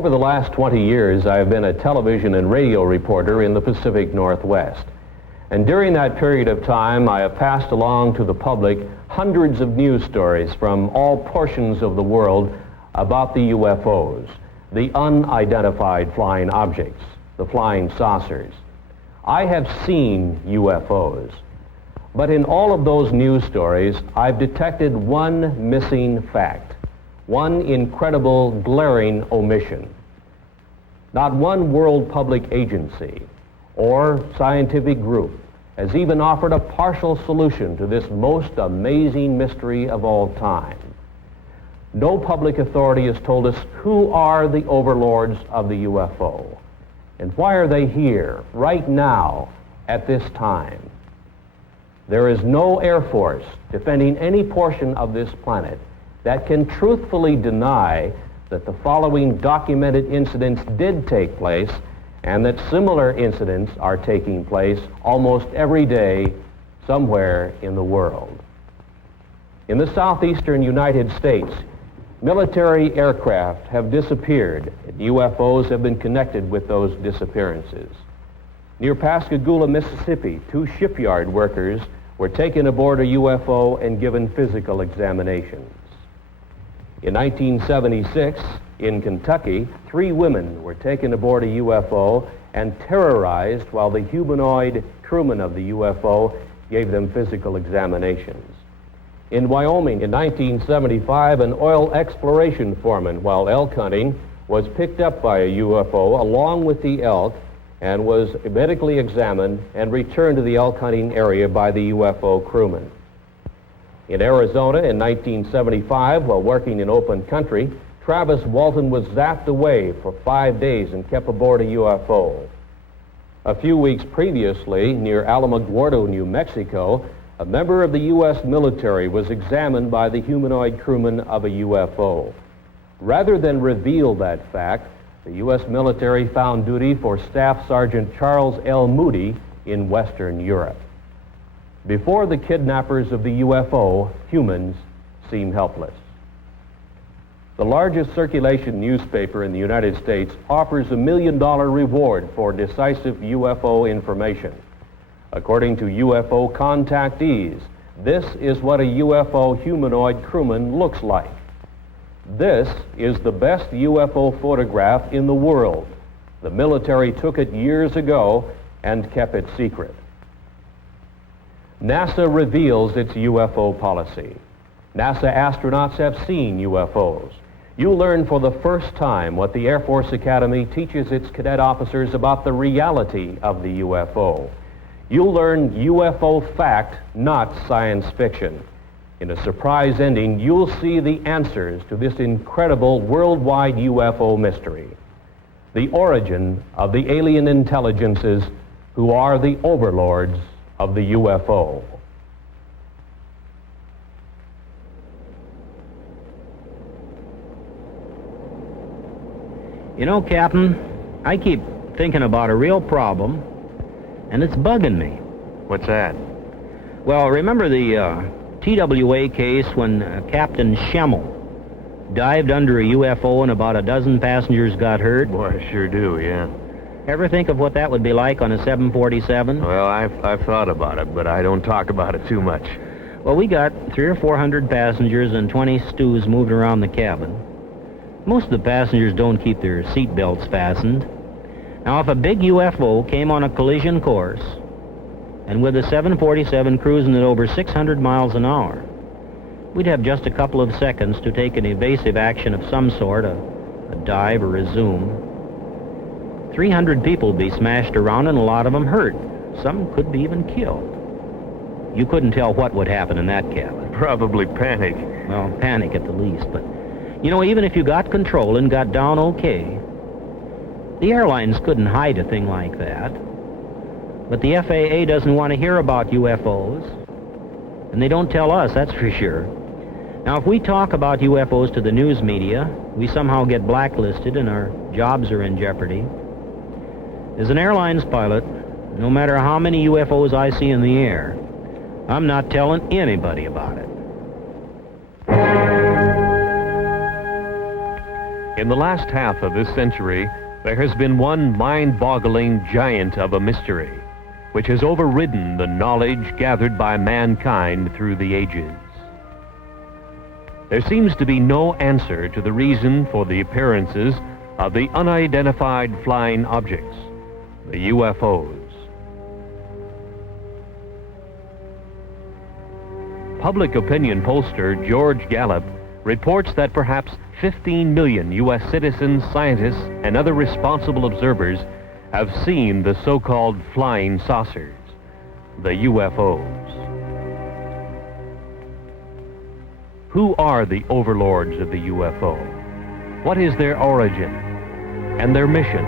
Over the last 20 years, I have been a television and radio reporter in the Pacific Northwest. And during that period of time, I have passed along to the public hundreds of news stories from all portions of the world about the UFOs, the unidentified flying objects, the flying saucers. I have seen UFOs, but in all of those news stories, I've detected one missing fact, one incredible, glaring omission. Not one world public agency or scientific group has even offered a partial solution to this most amazing mystery of all time. No public authority has told us who are the overlords of the UFO, and why are they here, right now, at this time. There is no Air Force defending any portion of this planet that can truthfully deny that the following documented incidents did take place and that similar incidents are taking place almost every day somewhere in the world. In the southeastern United States, military aircraft have disappeared, and UFOs have been connected with those disappearances. Near Pascagoula, Mississippi, 2 shipyard workers were taken aboard a UFO and given physical examinations. In 1976, in Kentucky, 3 women were taken aboard a UFO and terrorized while the humanoid crewman of the UFO gave them physical examinations. In Wyoming, in 1975, an oil exploration foreman, while elk hunting, was picked up by a UFO along with the elk and was medically examined and returned to the elk hunting area by the UFO crewman. In Arizona in 1975, while working in open country, Travis Walton was zapped away for 5 days and kept aboard a UFO. A few weeks previously, near Alamogordo, New Mexico, a member of the U.S. military was examined by the humanoid crewman of a UFO. Rather than reveal that fact, the U.S. military found duty for Staff Sergeant Charles L. Moody in Western Europe. Before the kidnappers of the UFO, humans seem helpless. The largest circulation newspaper in the United States offers $1 million reward for decisive UFO information. According to UFO contactees, this is what a UFO humanoid crewman looks like. This is the best UFO photograph in the world. The military took it years ago and kept it secret. NASA reveals its UFO policy. NASA astronauts have seen UFOs. You'll learn for the first time what the Air Force Academy teaches its cadet officers about the reality of the UFO. You'll learn UFO fact, not science fiction. In a surprise ending, you'll see the answers to this incredible worldwide UFO mystery. The origin of the alien intelligences who are the overlords of the UFO. You know, Captain, I keep thinking about a real problem, and it's bugging me. What's that? Well, remember the TWA case when Captain Schemmel dived under a UFO and about a dozen passengers got hurt? Boy, I sure do, yeah. Ever think of what that would be like on a 747? Well, I've thought about it, but I don't talk about it too much. Well, we got 300 or 400 passengers and 20 stews moved around the cabin. Most of the passengers don't keep their seat belts fastened. Now, if a big UFO came on a collision course, and with a 747 cruising at over 600 miles an hour, we'd have just a couple of seconds to take an evasive action of some sort, a dive or a zoom. 300 people would be smashed around and a lot of them hurt. Some could be even killed. You couldn't tell what would happen in that cabin. Probably panic. Well, panic at the least, but you know, even if you got control and got down okay, the airlines couldn't hide a thing like that. But the FAA doesn't want to hear about UFOs, and they don't tell us, that's for sure. Now, if we talk about UFOs to the news media, we somehow get blacklisted and our jobs are in jeopardy. As an airlines pilot, no matter how many UFOs I see in the air, I'm not telling anybody about it. In the last half of this century, there has been one mind-boggling giant of a mystery, which has overridden the knowledge gathered by mankind through the ages. There seems to be no answer to the reason for the appearances of the unidentified flying objects, the UFOs. Public opinion pollster George Gallup reports that perhaps 15 million U.S. citizens, scientists, and other responsible observers have seen the so-called flying saucers, the UFOs. Who are the overlords of the UFO? What is their origin and their mission?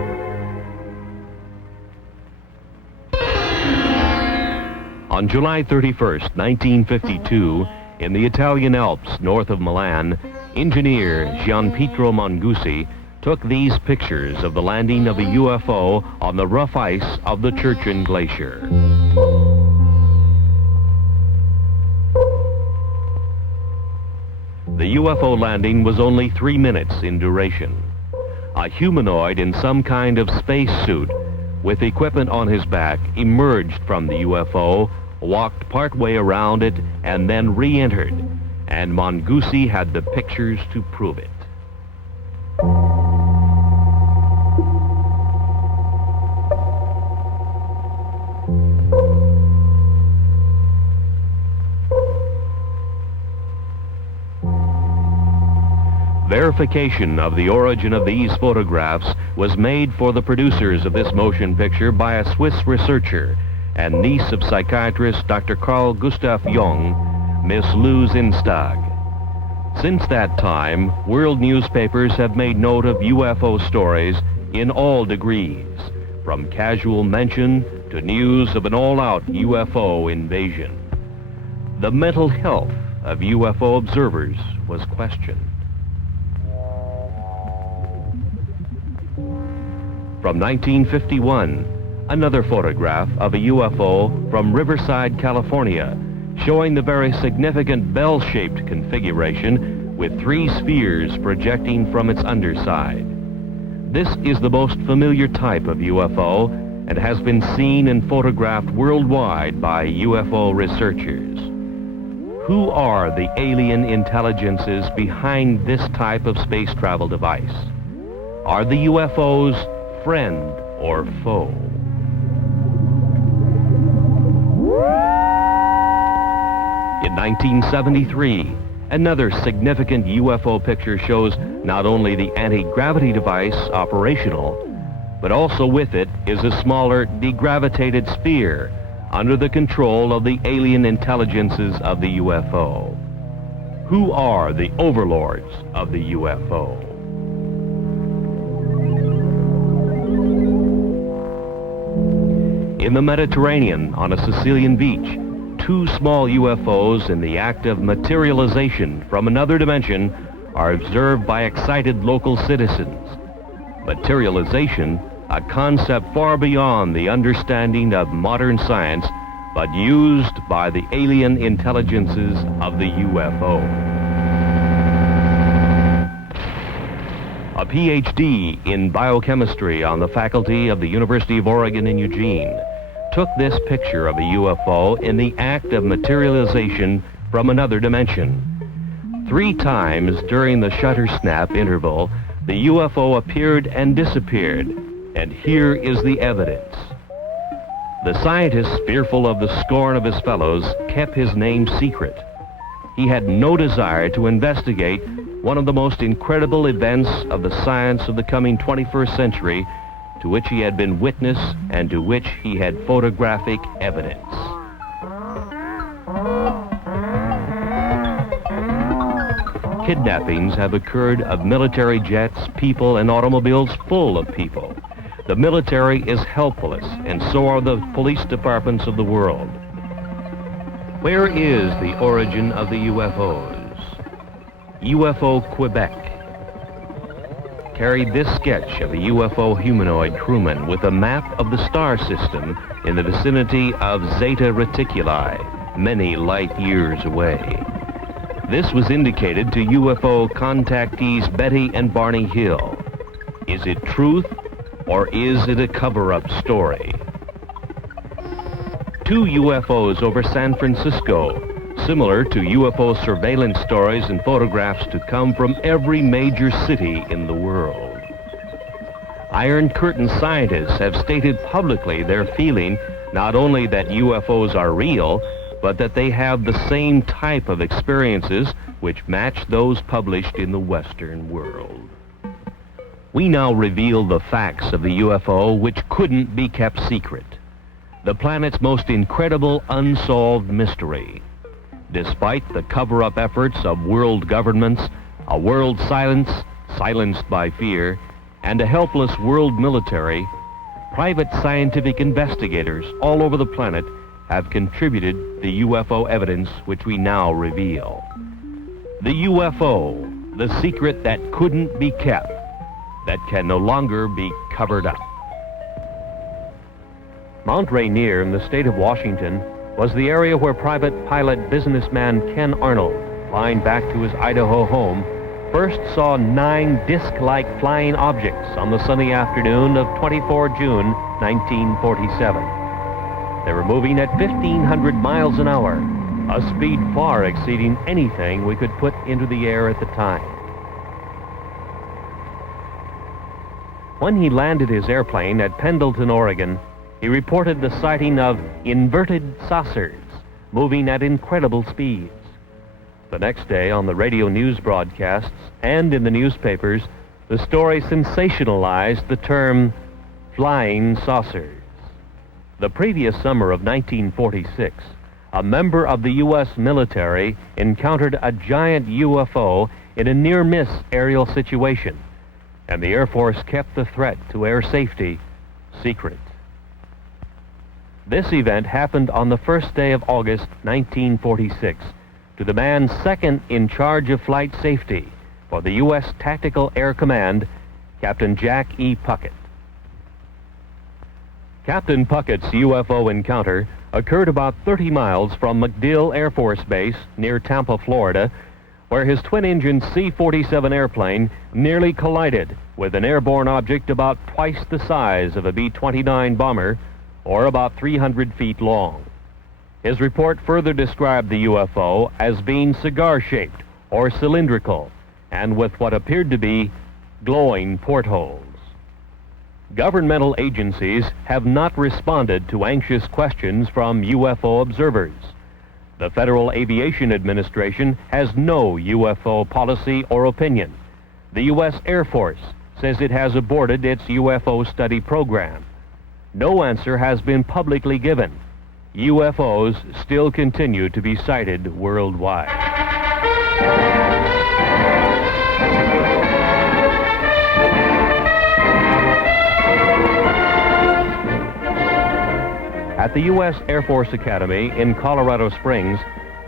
On July 31st, 1952, in the Italian Alps north of Milan, engineer Gianpietro Mangusi took these pictures of the landing of a UFO on the rough ice of the Churchen Glacier. The UFO landing was only 3 minutes in duration. A humanoid in some kind of spacesuit with equipment on his back emerged from the UFO, walked partway around it, and then re-entered, and Mangusi had the pictures to prove it. Verification of the origin of these photographs was made for the producers of this motion picture by a Swiss researcher and niece of psychiatrist Dr. Carl Gustav Jung, Miss Lou Zinstag. Since that time, world newspapers have made note of UFO stories in all degrees, from casual mention to news of an all-out UFO invasion. The mental health of UFO observers was questioned. From 1951, another photograph of a UFO from Riverside, California, showing the very significant bell-shaped configuration with 3 spheres projecting from its underside. This is the most familiar type of UFO and has been seen and photographed worldwide by UFO researchers. Who are the alien intelligences behind this type of space travel device? Are the UFOs friend or foe? In 1973, another significant UFO picture shows not only the anti-gravity device operational, but also with it is a smaller degravitated sphere under the control of the alien intelligences of the UFO. Who are the overlords of the UFO? In the Mediterranean, on a Sicilian beach, 2 small UFOs in the act of materialization from another dimension are observed by excited local citizens. Materialization, a concept far beyond the understanding of modern science, but used by the alien intelligences of the UFO. A PhD in biochemistry on the faculty of the University of Oregon in Eugene took this picture of a UFO in the act of materialization from another dimension. 3 times during the shutter snap interval, the UFO appeared and disappeared, and here is the evidence. The scientist, fearful of the scorn of his fellows, kept his name secret. He had no desire to investigate one of the most incredible events of the science of the coming 21st century, to which he had been witness and to which he had photographic evidence. Kidnappings have occurred of military jets, people, and automobiles full of people. The military is helpless, and so are the police departments of the world. Where is the origin of the UFOs? UFO Quebec carried this sketch of a UFO humanoid crewman with a map of the star system in the vicinity of Zeta Reticuli, many light years away. This was indicated to UFO contactees Betty and Barney Hill. Is it truth, or is it a cover-up story? 2 UFOs over San Francisco, similar to UFO surveillance stories and photographs to come from every major city in the world. Iron Curtain scientists have stated publicly their feeling not only that UFOs are real, but that they have the same type of experiences which match those published in the Western world. We now reveal the facts of the UFO which couldn't be kept secret. The planet's most incredible unsolved mystery. Despite the cover-up efforts of world governments, a world silenced by fear, and a helpless world military, private scientific investigators all over the planet have contributed the UFO evidence which we now reveal. The UFO, the secret that couldn't be kept, that can no longer be covered up. Mount Rainier in the state of Washington was the area where private pilot businessman Ken Arnold, flying back to his Idaho home, first saw 9 disc-like flying objects on the sunny afternoon of 24 June 1947. They were moving at 1,500 miles an hour, a speed far exceeding anything we could put into the air at the time. When he landed his airplane at Pendleton, Oregon, he reported the sighting of inverted saucers moving at incredible speeds. The next day, on the radio news broadcasts and in the newspapers, the story sensationalized the term flying saucers. The previous summer of 1946, a member of the U.S. military encountered a giant UFO in a near-miss aerial situation, and the Air Force kept the threat to air safety secret. This event happened on the first day of August 1946 to the man second in charge of flight safety for the U.S. Tactical Air Command, Captain Jack E. Puckett. Captain Puckett's UFO encounter occurred about 30 miles from MacDill Air Force Base near Tampa, Florida, where his twin-engine C-47 airplane nearly collided with an airborne object about twice the size of a B-29 bomber, or about 300 feet long. His report further described the UFO as being cigar-shaped or cylindrical, and with what appeared to be glowing portholes. Governmental agencies have not responded to anxious questions from UFO observers. The Federal Aviation Administration has no UFO policy or opinion. The U.S. Air Force says it has aborted its UFO study program. No answer has been publicly given. UFOs still continue to be sighted worldwide. At the U.S. Air Force Academy in Colorado Springs,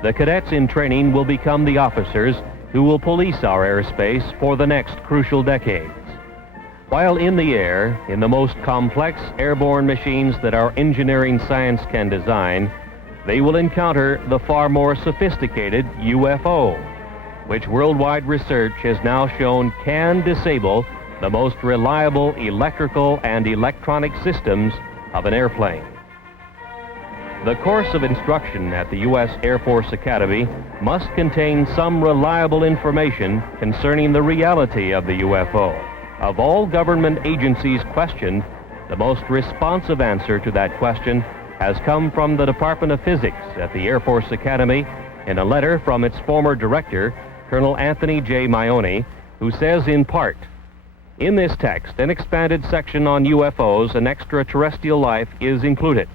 the cadets in training will become the officers who will police our airspace for the next crucial decades. While in the air, in the most complex airborne machines that our engineering science can design, they will encounter the far more sophisticated UFO, which worldwide research has now shown can disable the most reliable electrical and electronic systems of an airplane. The course of instruction at the U.S. Air Force Academy must contain some reliable information concerning the reality of the UFO. Of all government agencies questioned, the most responsive answer to that question has come from the Department of Physics at the Air Force Academy in a letter from its former director, Colonel Anthony J. Maione, who says in part, "In this text, an expanded section on UFOs and extraterrestrial life is included.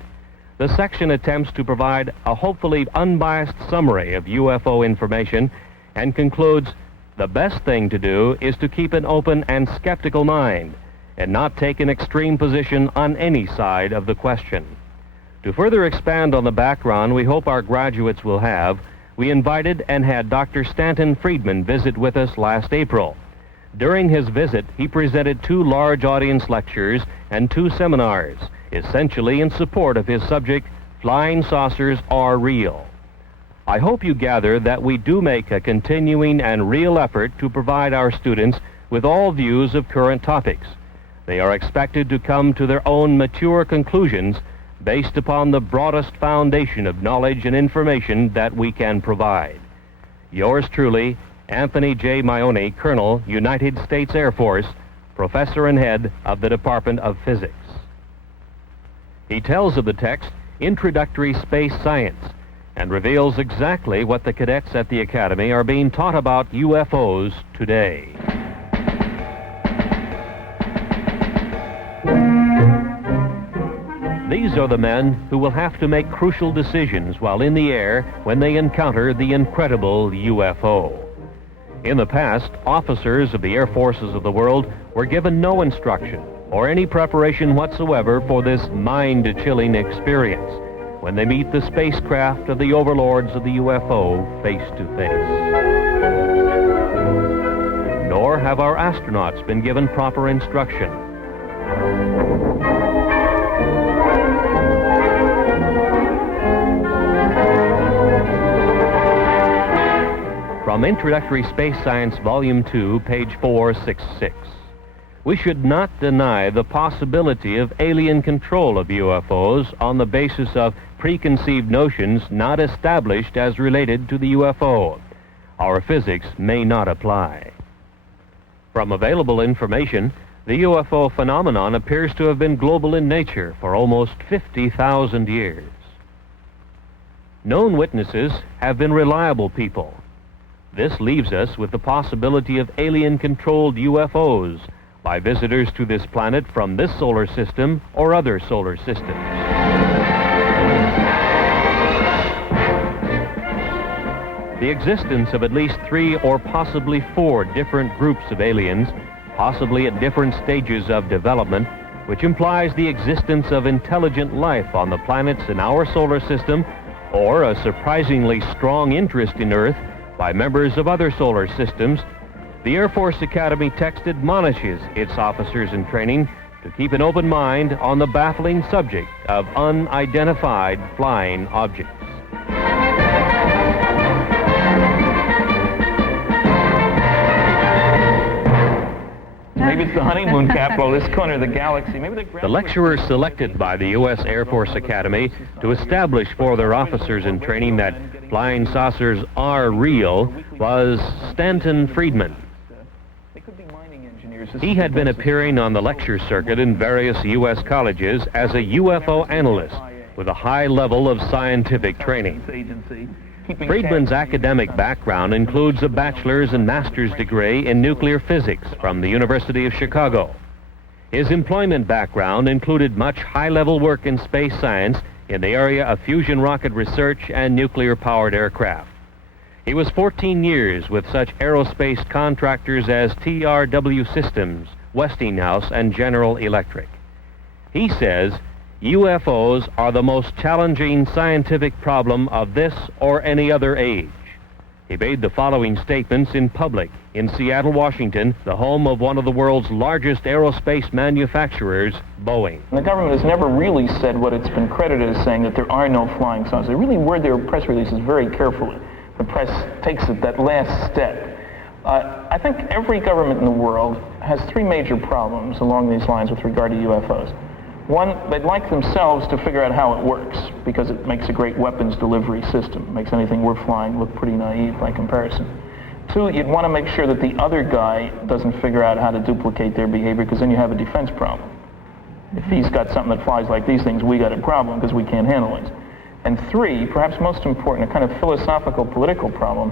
The section attempts to provide a hopefully unbiased summary of UFO information and concludes, the best thing to do is to keep an open and skeptical mind and not take an extreme position on any side of the question." To further expand on the background we hope our graduates will have, we invited and had Dr. Stanton Friedman visit with us last April. During his visit, he presented 2 large audience lectures and 2 seminars, essentially in support of his subject, Flying Saucers Are Real. I hope you gather that we do make a continuing and real effort to provide our students with all views of current topics. They are expected to come to their own mature conclusions based upon the broadest foundation of knowledge and information that we can provide. Yours truly, Anthony J. Maione, Colonel, United States Air Force, Professor and Head of the Department of Physics. He tells of the text, Introductory Space Science, and reveals exactly what the cadets at the Academy are being taught about UFOs today. These are the men who will have to make crucial decisions while in the air when they encounter the incredible UFO. In the past, officers of the air forces of the world were given no instruction or any preparation whatsoever for this mind-chilling experience when they meet the spacecraft of the overlords of the UFO face to face. Nor have our astronauts been given proper instruction. From Introductory Space Science, Volume 2, page 466. We should not deny the possibility of alien control of UFOs on the basis of preconceived notions not established as related to the UFO. Our physics may not apply. From available information, the UFO phenomenon appears to have been global in nature for almost 50,000 years. Known witnesses have been reliable people. This leaves us with the possibility of alien-controlled UFOs by visitors to this planet from this solar system or other solar systems. The existence of at least 3 or possibly 4 different groups of aliens, possibly at different stages of development, which implies the existence of intelligent life on the planets in our solar system, or a surprisingly strong interest in Earth by members of other solar systems, the Air Force Academy text admonishes its officers in training to keep an open mind on the baffling subject of unidentified flying objects. Maybe it's the honeymoon capital, this corner of the galaxy. Maybe the lecturers selected by the U.S. Air Force Academy to establish for their officers in training that flying saucers are real was Stanton Friedman. He had been appearing on the lecture circuit in various U.S. colleges as a UFO analyst with a high level of scientific training. Friedman's academic background includes a bachelor's and master's degree in nuclear physics from the University of Chicago. His employment background included much high-level work in space science in the area of fusion rocket research and nuclear-powered aircraft. He was 14 years with such aerospace contractors as TRW Systems, Westinghouse, and General Electric. He says, UFOs are the most challenging scientific problem of this or any other age. He made the following statements in public in Seattle, Washington, the home of one of the world's largest aerospace manufacturers, Boeing. The government has never really said what it's been credited as saying, that there are no flying saucers. They really word their press releases very carefully. The press takes it that last step. I think every government in the world has 3 major problems along these lines with regard to UFOs. One, they'd like themselves to figure out how it works, because it makes a great weapons delivery system. It makes anything worth flying look pretty naive by comparison. 2, you'd want to make sure that the other guy doesn't figure out how to duplicate their behavior, because then you have a defense problem. If he's got something that flies like these things, we got a problem because we can't handle it. And 3, perhaps most important, a kind of philosophical political problem.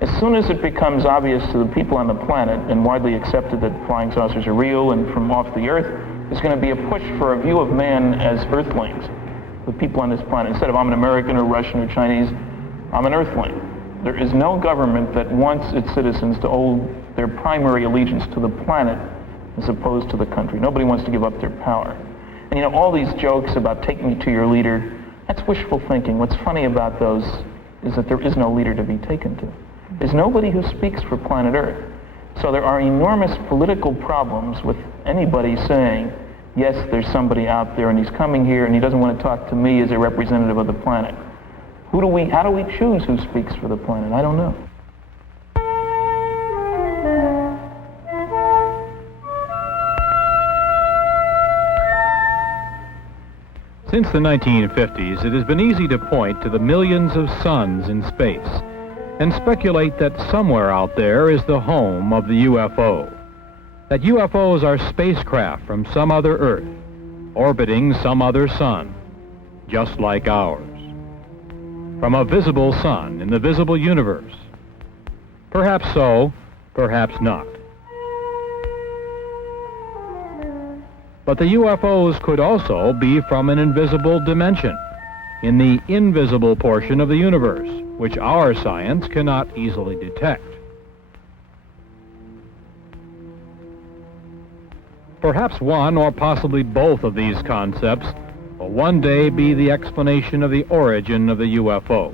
As soon as it becomes obvious to the people on the planet and widely accepted that flying saucers are real and from off the Earth, there's going to be a push for a view of man as Earthlings, the people on this planet. Instead of I'm an American or Russian or Chinese, I'm an Earthling. There is no government that wants its citizens to owe their primary allegiance to the planet as opposed to the country. Nobody wants to give up their power. And you know, all these jokes about take me to your leader, that's wishful thinking. What's funny about those is that there is no leader to be taken to. There's nobody who speaks for planet Earth. So there are enormous political problems with anybody saying, yes, there's somebody out there and he's coming here and he doesn't want to talk to me as a representative of the planet. How do we choose who speaks for the planet? I don't know. Since the 1950s, it has been easy to point to the millions of suns in space and speculate that somewhere out there is the home of the UFO. That UFOs are spacecraft from some other Earth, orbiting some other sun, just like ours. From a visible sun in the visible universe. Perhaps so, perhaps not. But the UFOs could also be from an invisible dimension, in the invisible portion of the universe, which our science cannot easily detect. Perhaps one or possibly both of these concepts will one day be the explanation of the origin of the UFO.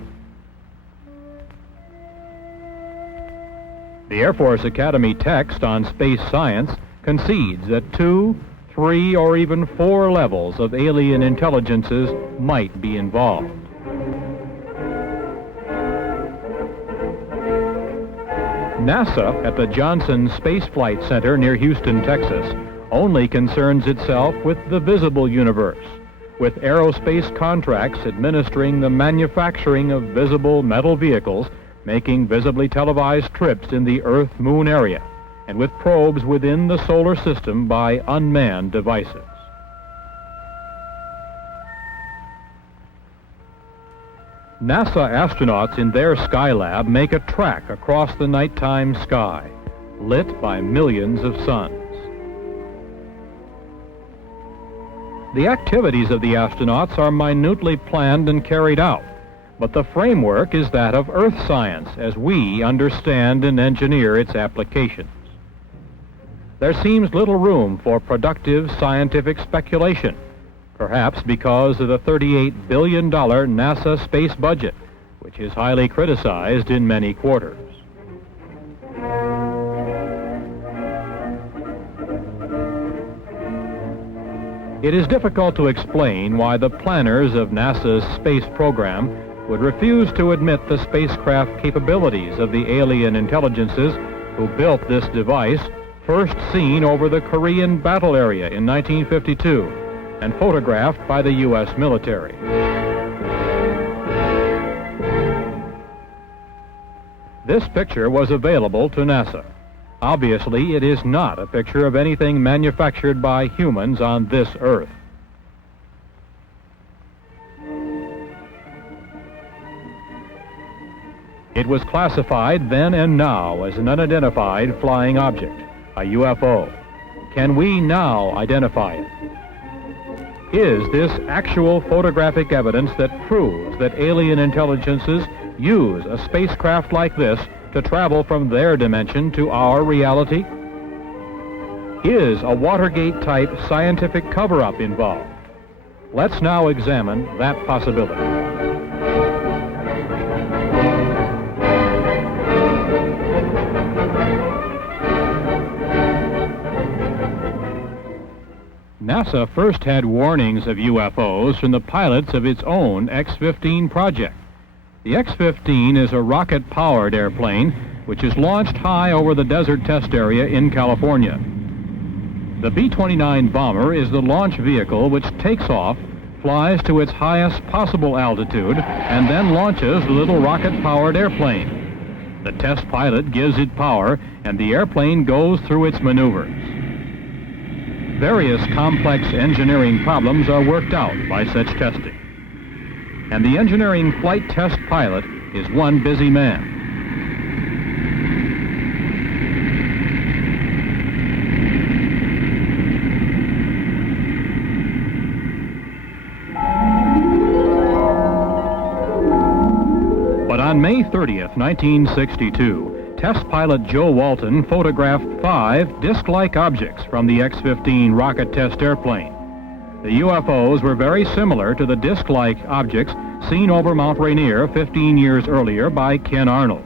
The Air Force Academy text on space science concedes that 2, 3, or even 4 levels of alien intelligences might be involved. NASA at the Johnson Space Flight Center near Houston, Texas, only concerns itself with the visible universe, with aerospace contracts administering the manufacturing of visible metal vehicles, making visibly televised trips in the Earth-Moon area, and with probes within the solar system by unmanned devices. NASA astronauts in their Skylab make a track across the nighttime sky, lit by millions of suns. The activities of the astronauts are minutely planned and carried out, but the framework is that of Earth science as we understand and engineer its applications. There seems little room for productive scientific speculation, perhaps because of the $38 billion NASA space budget, which is highly criticized in many quarters. It is difficult to explain why the planners of NASA's space program would refuse to admit the spacecraft capabilities of the alien intelligences who built this device, first seen over the Korean battle area in 1952 and photographed by the U.S. military. This picture was available to NASA. Obviously, it is not a picture of anything manufactured by humans on this Earth. It was classified then and now as an unidentified flying object, a UFO. Can we now identify it? Is this actual photographic evidence that proves that alien intelligences use a spacecraft like this to travel from their dimension to our reality? Is a Watergate-type scientific cover-up involved? Let's now examine that possibility. NASA first had warnings of UFOs from the pilots of its own X-15 project. The X-15 is a rocket-powered airplane which is launched high over the desert test area in California. The B-29 bomber is the launch vehicle which takes off, flies to its highest possible altitude, and then launches the little rocket-powered airplane. The test pilot gives it power, and the airplane goes through its maneuvers. Various complex engineering problems are worked out by such testing. And the engineering flight test pilot is one busy man. But on May 30th, 1962, test pilot Joe Walton photographed 5 disc-like objects from the X-15 rocket test airplane. The UFOs were very similar to the disc-like objects seen over Mount Rainier 15 years earlier by Ken Arnold.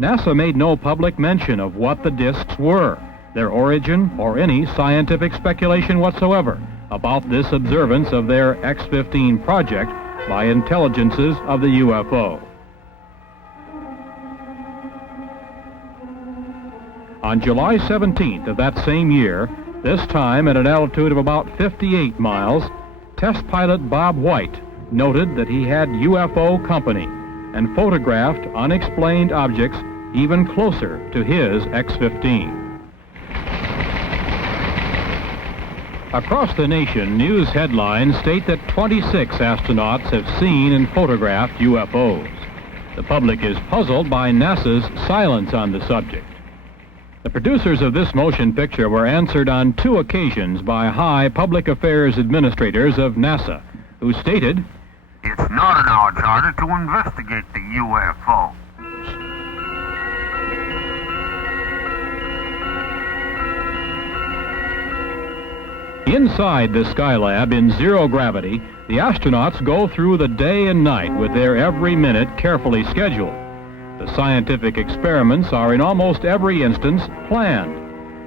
NASA made no public mention of what the discs were, their origin, or any scientific speculation whatsoever about this observance of their X-15 project by intelligences of the UFO. On July 17th of that same year, this time at an altitude of about 58 miles, test pilot Bob White noted that he had UFO company and photographed unexplained objects even closer to his X-15. Across the nation, news headlines state that 26 astronauts have seen and photographed UFOs. The public is puzzled by NASA's silence on the subject. The producers of this motion picture were answered on 2 occasions by high public affairs administrators of NASA, who stated, "It's not in our charter to investigate the UFO." Inside the Skylab in zero gravity, the astronauts go through the day and night with their every minute carefully scheduled. The scientific experiments are in almost every instance planned,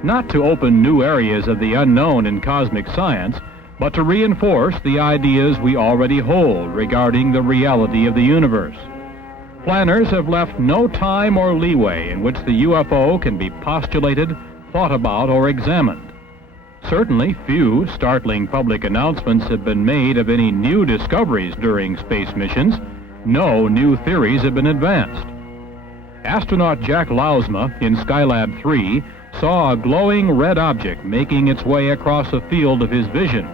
not to open new areas of the unknown in cosmic science, but to reinforce the ideas we already hold regarding the reality of the universe. Planners have left no time or leeway in which the UFO can be postulated, thought about, or examined. Certainly, few startling public announcements have been made of any new discoveries during space missions. No new theories have been advanced. Astronaut Jack Lousma in Skylab 3 saw a glowing red object making its way across a field of his vision.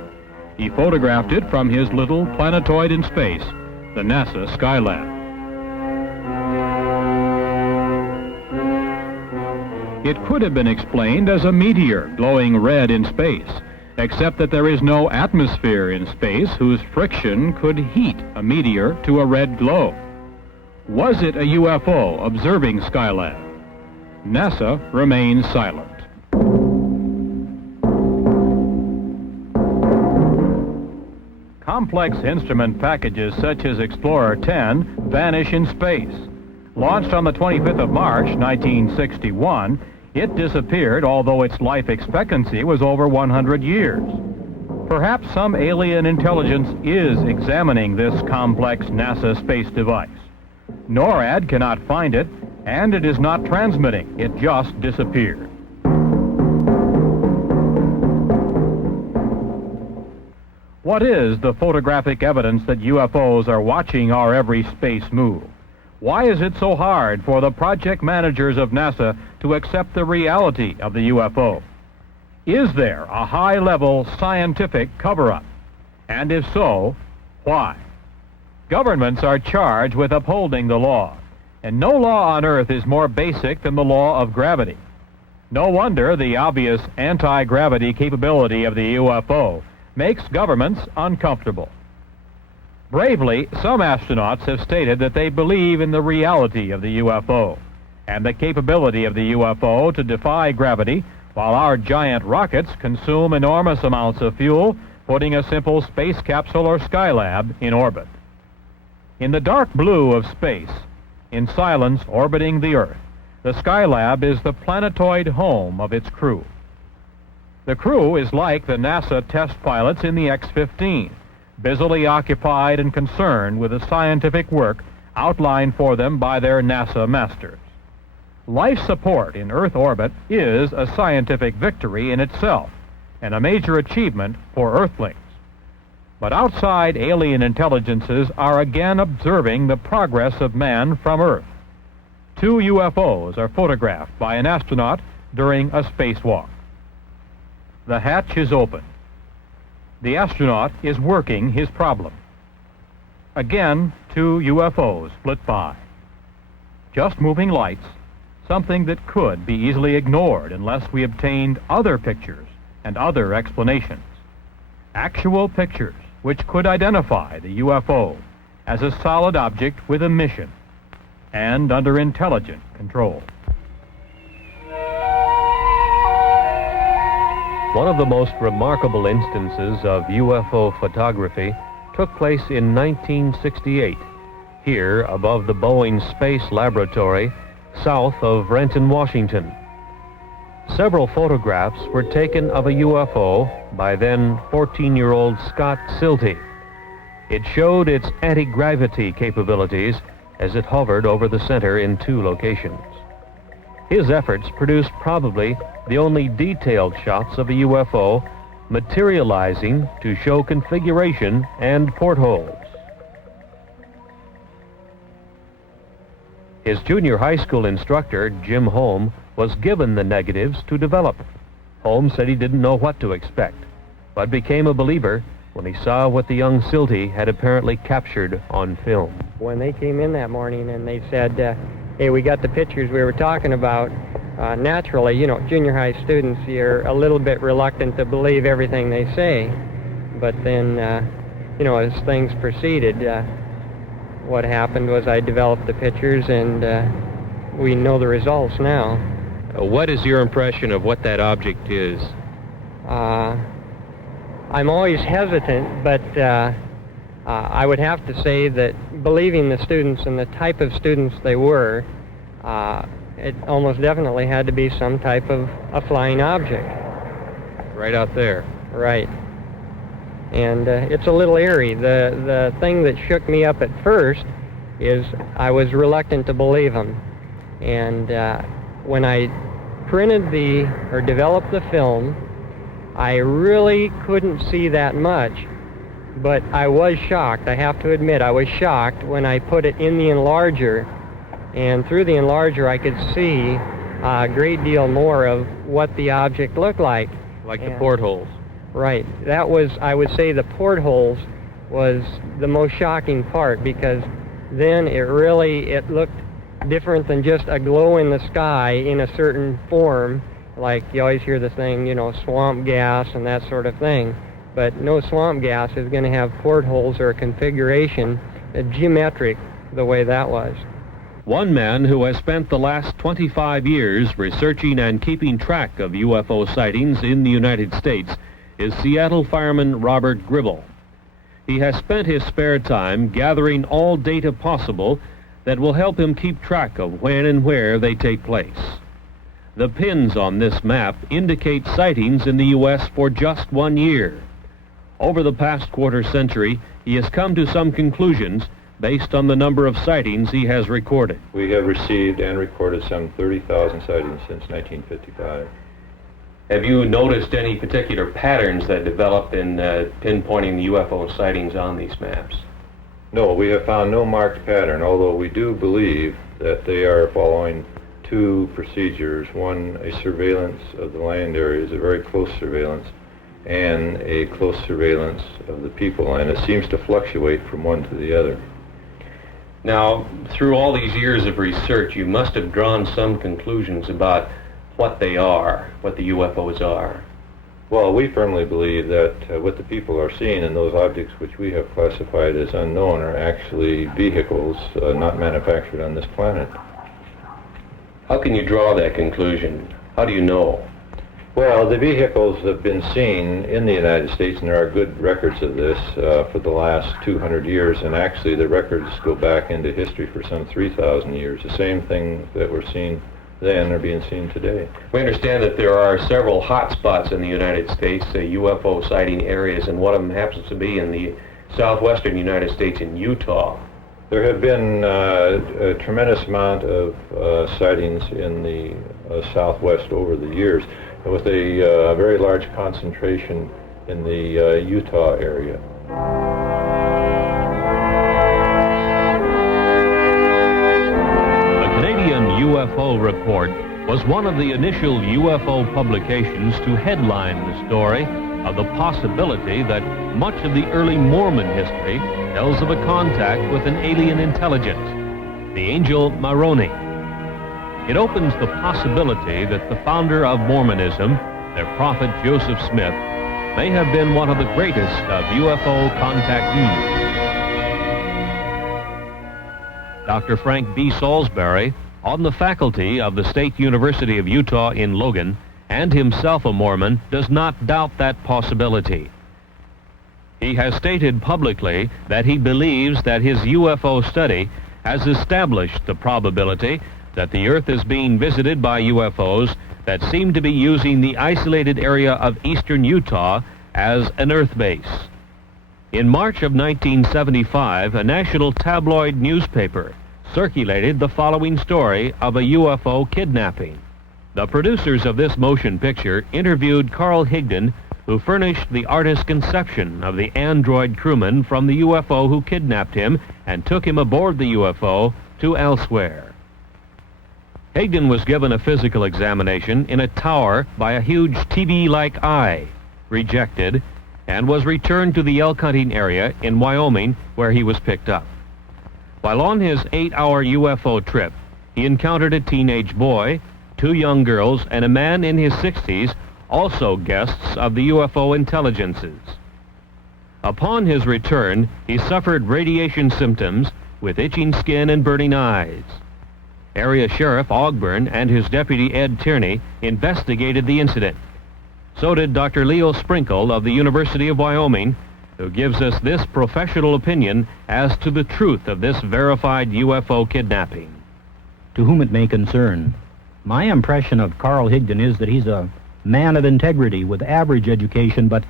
He photographed it from his little planetoid in space, the NASA Skylab. It could have been explained as a meteor glowing red in space, except that there is no atmosphere in space whose friction could heat a meteor to a red glow. Was it a UFO observing Skylab? NASA remains silent. Complex instrument packages such as Explorer 10 vanish in space. Launched on the 25th of March, 1961, it disappeared, although its life expectancy was over 100 years. Perhaps some alien intelligence is examining this complex NASA space device. NORAD cannot find it, and it is not transmitting. It just disappeared. What is the photographic evidence that UFOs are watching our every space move? Why is it so hard for the project managers of NASA to accept the reality of the UFO? Is there a high-level scientific cover-up? And if so, why? Governments are charged with upholding the law, and no law on Earth is more basic than the law of gravity. No wonder the obvious anti-gravity capability of the UFO makes governments uncomfortable. Bravely, some astronauts have stated that they believe in the reality of the UFO and the capability of the UFO to defy gravity, while our giant rockets consume enormous amounts of fuel, putting a simple space capsule or Skylab in orbit. In the dark blue of space, in silence orbiting the Earth, the Skylab is the planetoid home of its crew. The crew is like the NASA test pilots in the X-15, busily occupied and concerned with the scientific work outlined for them by their NASA masters. Life support in Earth orbit is a scientific victory in itself and a major achievement for Earthlings. But outside alien intelligences are again observing the progress of man from Earth. 2 UFOs are photographed by an astronaut during a spacewalk. The hatch is open. The astronaut is working his problem. Again, 2 UFOs flit by. Just moving lights, something that could be easily ignored unless we obtained other pictures and other explanations. Actual pictures which could identify the UFO as a solid object with a mission and under intelligent control. One of the most remarkable instances of UFO photography took place in 1968, here above the Boeing Space Laboratory, south of Renton, Washington. Several photographs were taken of a UFO by then 14-year-old Scott Silty. It showed its anti-gravity capabilities as it hovered over the center in 2 locations. His efforts produced probably the only detailed shots of a UFO materializing to show configuration and portholes. His junior high school instructor, Jim Holm, was given the negatives to develop. Holm said he didn't know what to expect, but became a believer when he saw what the young Silty had apparently captured on film. When they came in that morning and they said, hey, we got the pictures we were talking about, naturally, you know, junior high students, you're a little bit reluctant to believe everything they say. But then, you know, as things proceeded, what happened was I developed the pictures, and we know the results now. What is your impression of what that object is? I'm always hesitant, but I would have to say that believing the students and the type of students they were, it almost definitely had to be some type of a flying object. Right out there. Right. And it's a little eerie. The thing that shook me up at first is I was reluctant to believe them. And when I printed or developed the film, I really couldn't see that much. But I was shocked. I have to admit, I was shocked when I put it in the enlarger. And through the enlarger, I could see a great deal more of what the object looked like. Like the portholes. Right. That was, I would say, the portholes was the most shocking part, because then it looked different than just a glow in the sky in a certain form. Like you always hear the thing, you know, swamp gas and that sort of thing. But no swamp gas is going to have portholes or a configuration geometric the way that was. One man who has spent the last 25 years researching and keeping track of UFO sightings in the United States is Seattle fireman Robert Gribble. He has spent his spare time gathering all data possible that will help him keep track of when and where they take place. The pins on this map indicate sightings in the U.S. for just 1 year. Over the past quarter century, he has come to some conclusions based on the number of sightings he has recorded. We have received and recorded some 30,000 sightings since 1955. Have you noticed any particular patterns that develop in pinpointing the UFO sightings on these maps? No, we have found no marked pattern, although we do believe that they are following 2 procedures. One, a surveillance of the land areas, a very close surveillance, and a close surveillance of the people, and it seems to fluctuate from one to the other. Now, through all these years of research, you must have drawn some conclusions about what they are, what the UFOs are. Well, we firmly believe that what the people are seeing and those objects which we have classified as unknown are actually vehicles not manufactured on this planet. How can you draw that conclusion? How do you know? Well, the vehicles have been seen in the United States, and there are good records of this for the last 200 years, and actually the records go back into history for some 3,000 years. The same things that were seen then are being seen today. We understand that there are several hot spots in the United States, UFO sighting areas, and one of them happens to be in the southwestern United States in Utah. There have been a tremendous amount of sightings in the southwest over the years, with a very large concentration in the Utah area. The Canadian UFO Report was one of the initial UFO publications to headline the story of the possibility that much of the early Mormon history tells of a contact with an alien intelligence, the angel Moroni. It opens the possibility that the founder of Mormonism, their prophet Joseph Smith, may have been one of the greatest of UFO contactees. Dr. Frank B. Salisbury, on the faculty of the State University of Utah in Logan, and himself a Mormon, does not doubt that possibility. He has stated publicly that he believes that his UFO study has established the probability that the Earth is being visited by UFOs that seem to be using the isolated area of eastern Utah as an Earth base. In March of 1975, a national tabloid newspaper circulated the following story of a UFO kidnapping. The producers of this motion picture interviewed Carl Higdon, who furnished the artist's conception of the android crewman from the UFO who kidnapped him and took him aboard the UFO to elsewhere. Higdon was given a physical examination in a tower by a huge TV-like eye, rejected, and was returned to the elk hunting area in Wyoming, where he was picked up. While on his 8-hour UFO trip, he encountered a teenage boy, 2 young girls, and a man in his 60s, also guests of the UFO intelligences. Upon his return, he suffered radiation symptoms with itching skin and burning eyes. Area Sheriff Ogburn and his deputy Ed Tierney investigated the incident. So did Dr. Leo Sprinkle of the University of Wyoming, who gives us this professional opinion as to the truth of this verified UFO kidnapping. To whom it may concern, my impression of Carl Higdon is that he's a man of integrity with average education, but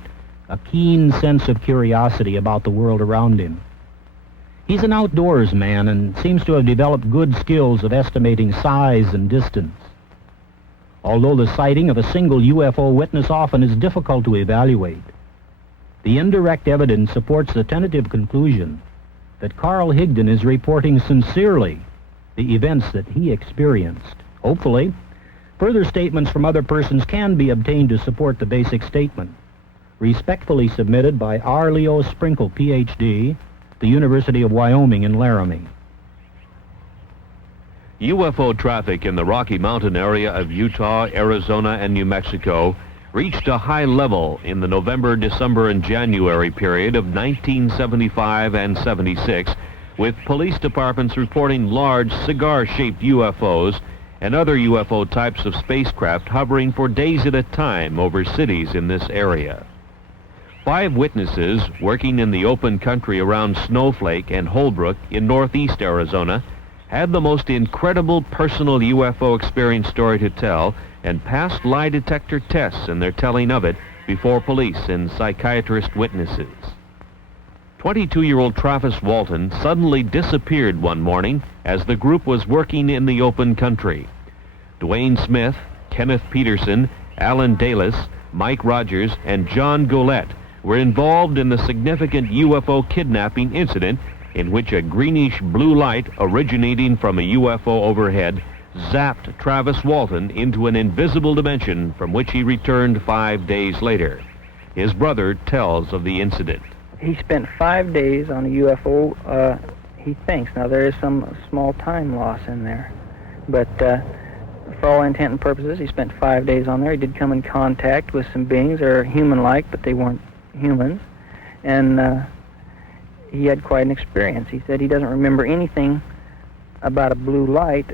a keen sense of curiosity about the world around him. He's an outdoors man and seems to have developed good skills of estimating size and distance. Although the sighting of a single UFO witness often is difficult to evaluate, the indirect evidence supports the tentative conclusion that Carl Higdon is reporting sincerely the events that he experienced. Hopefully, further statements from other persons can be obtained to support the basic statement. Respectfully submitted by R. Leo Sprinkle, Ph.D., the University of Wyoming in Laramie. UFO traffic in the Rocky Mountain area of Utah, Arizona, and New Mexico reached a high level in the November, December, and January period of 1975 and 76, with police departments reporting large cigar-shaped UFOs and other UFO types of spacecraft hovering for days at a time over cities in this area. 5 witnesses working in the open country around Snowflake and Holbrook in northeast Arizona had the most incredible personal UFO experience story to tell and passed lie detector tests in their telling of it before police and psychiatrist witnesses. 22-year-old Travis Walton suddenly disappeared one morning as the group was working in the open country. Dwayne Smith, Kenneth Peterson, Alan Dalis, Mike Rogers, and John Golette were involved in the significant UFO kidnapping incident in which a greenish blue light originating from a UFO overhead zapped Travis Walton into an invisible dimension from which he returned 5 days later. His brother tells of the incident. He spent 5 days on a UFO, he thinks. Now, there is some small time loss in there. But for all intent and purposes, he spent 5 days on there. He did come in contact with some beings that are human-like, but they weren't humans. And he had quite an experience. He said he doesn't remember anything about a blue light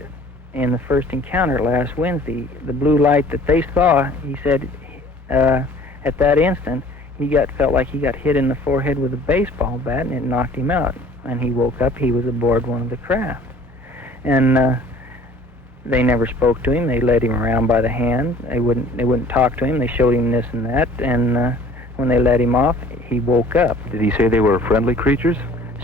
in the first encounter last Wednesday. The blue light that they saw, he said, at that instant, felt like he got hit in the forehead with a baseball bat, and it knocked him out. And he woke up, he was aboard one of the craft. And they never spoke to him. They led him around by the hand. They wouldn't talk to him. They showed him this and that, and when they let him off, he woke up. Did he say they were friendly creatures?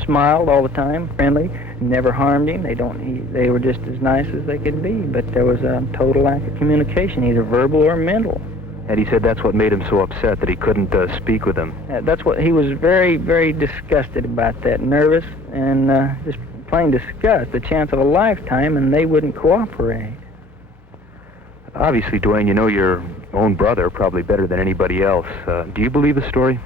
Smiled all the time, friendly, never harmed him. They were just as nice as they could be, but there was a total lack of communication, either verbal or mental. And he said that's what made him so upset, that he couldn't speak with them. That's what he was very, very disgusted about that, nervous and just plain disgust, the chance of a lifetime, and they wouldn't cooperate. Obviously, Dwayne, you know your own brother probably better than anybody else. Do you believe the story?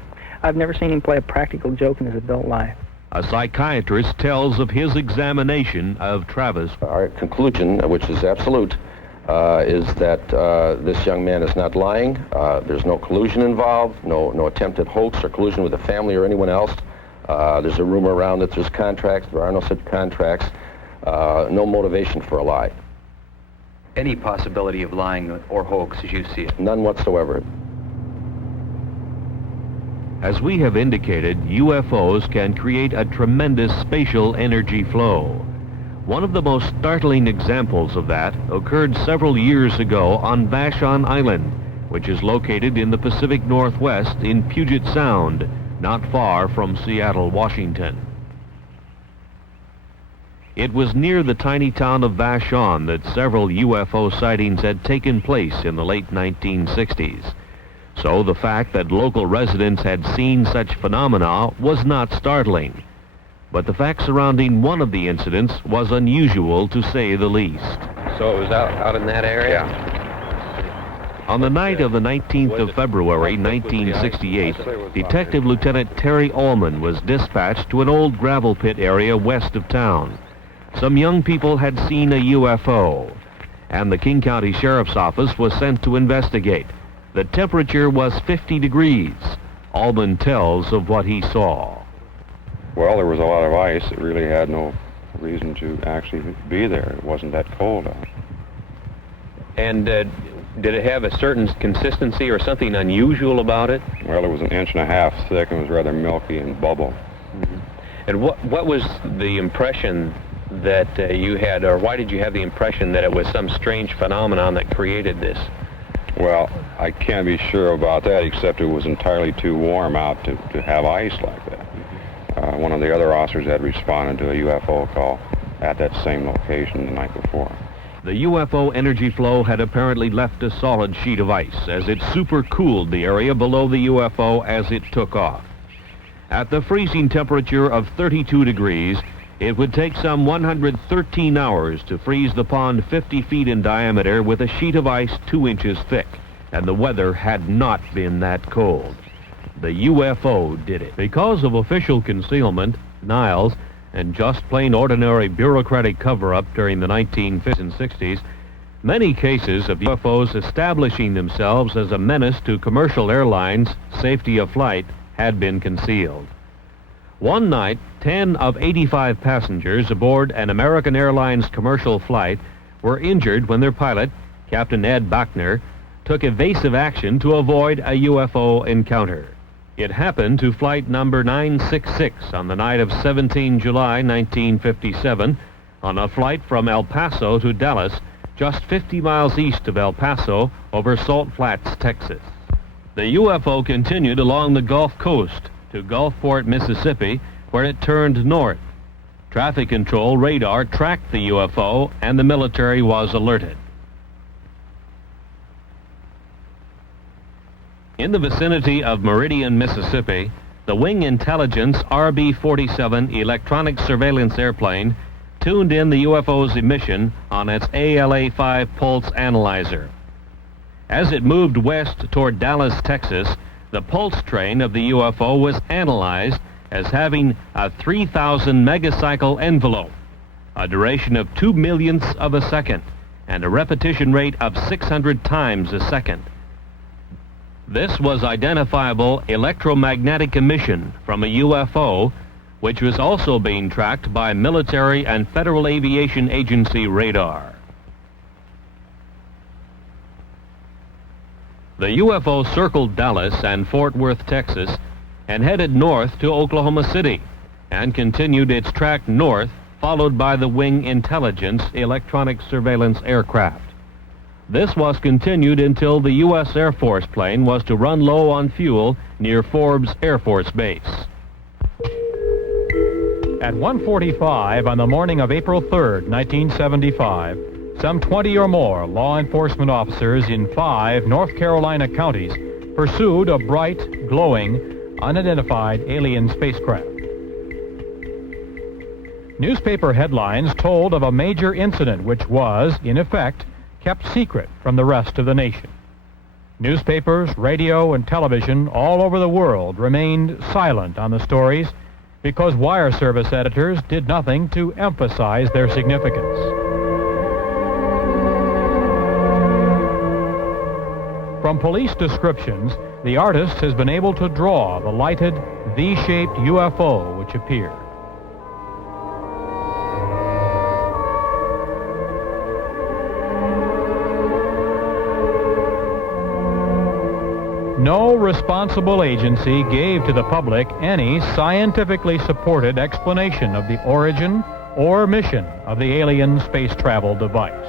I've never seen him play a practical joke in his adult life. A psychiatrist tells of his examination of Travis. Our conclusion, which is absolute, is that this young man is not lying. There's no collusion involved, no attempted hoax or collusion with the family or anyone else. There's a rumor around that there's contracts. There are no such contracts. No motivation for a lie. Any possibility of lying or hoax as you see it? None whatsoever. As we have indicated, UFOs can create a tremendous spatial energy flow. One of the most startling examples of that occurred several years ago on Vashon Island, which is located in the Pacific Northwest in Puget Sound, not far from Seattle, Washington. It was near the tiny town of Vashon that several UFO sightings had taken place in the late 1960s. So the fact that local residents had seen such phenomena was not startling. But the fact surrounding one of the incidents was unusual, to say the least. So it was out in that area? Yeah. On the night of the 19th of February, 1968, Detective Lieutenant Terry Ullman was dispatched to an old gravel pit area west of town. Some young people had seen a UFO, and the King County Sheriff's Office was sent to investigate. The temperature was 50 degrees. Ullman tells of what he saw. Well, there was a lot of ice. It really had no reason to actually be there. It wasn't that cold out. And did it have a certain consistency or something unusual about it? Well, it was 1.5 inches thick and it was rather milky and bubble. Mm-hmm. And what was the impression that you had, or why did you have the impression that it was some strange phenomenon that created this? Well, I can't be sure about that, except it was entirely too warm out to have ice like that. One of the other officers had responded to a UFO call at that same location the night before. The UFO energy flow had apparently left a solid sheet of ice as it supercooled the area below the UFO as it took off. At the freezing temperature of 32 degrees, it would take some 113 hours to freeze the pond 50 feet in diameter with a sheet of ice 2 inches thick, and the weather had not been that cold. The UFO did it. Because of official concealment, denials, and just plain ordinary bureaucratic cover-up during the 1950s and 60s, many cases of UFOs establishing themselves as a menace to commercial airlines' safety of flight had been concealed. One night, 10 of 85 passengers aboard an American Airlines commercial flight were injured when their pilot, Captain Ed Bachner, took evasive action to avoid a UFO encounter. It happened to flight number 966 on the night of 17 July 1957 on a flight from El Paso to Dallas, just 50 miles east of El Paso over Salt Flats, Texas. The UFO continued along the Gulf Coast to Gulfport, Mississippi, where it turned north. Traffic control radar tracked the UFO and the military was alerted. In the vicinity of Meridian, Mississippi, the Wing Intelligence RB-47 electronic surveillance airplane tuned in the UFO's emission on its ALA-5 pulse analyzer. As it moved west toward Dallas, Texas, the pulse train of the UFO was analyzed as having a 3,000 megacycle envelope, a duration of 2 millionths of a second, and a repetition rate of 600 times a second. This was identifiable electromagnetic emission from a UFO, which was also being tracked by military and Federal Aviation Agency radar. The UFO circled Dallas and Fort Worth, Texas, and headed north to Oklahoma City, and continued its track north, followed by the Wing Intelligence electronic surveillance aircraft. This was continued until the U.S. Air Force plane was to run low on fuel near Forbes Air Force Base. At 1:45 on the morning of April 3rd, 1975, some 20 or more law enforcement officers in 5 North Carolina counties pursued a bright, glowing, unidentified alien spacecraft. Newspaper headlines told of a major incident which was, in effect, kept secret from the rest of the nation. Newspapers, radio, and television all over the world remained silent on the stories because wire service editors did nothing to emphasize their significance. From police descriptions, the artist has been able to draw the lighted, V-shaped UFO which appeared. No responsible agency gave to the public any scientifically supported explanation of the origin or mission of the alien space travel device.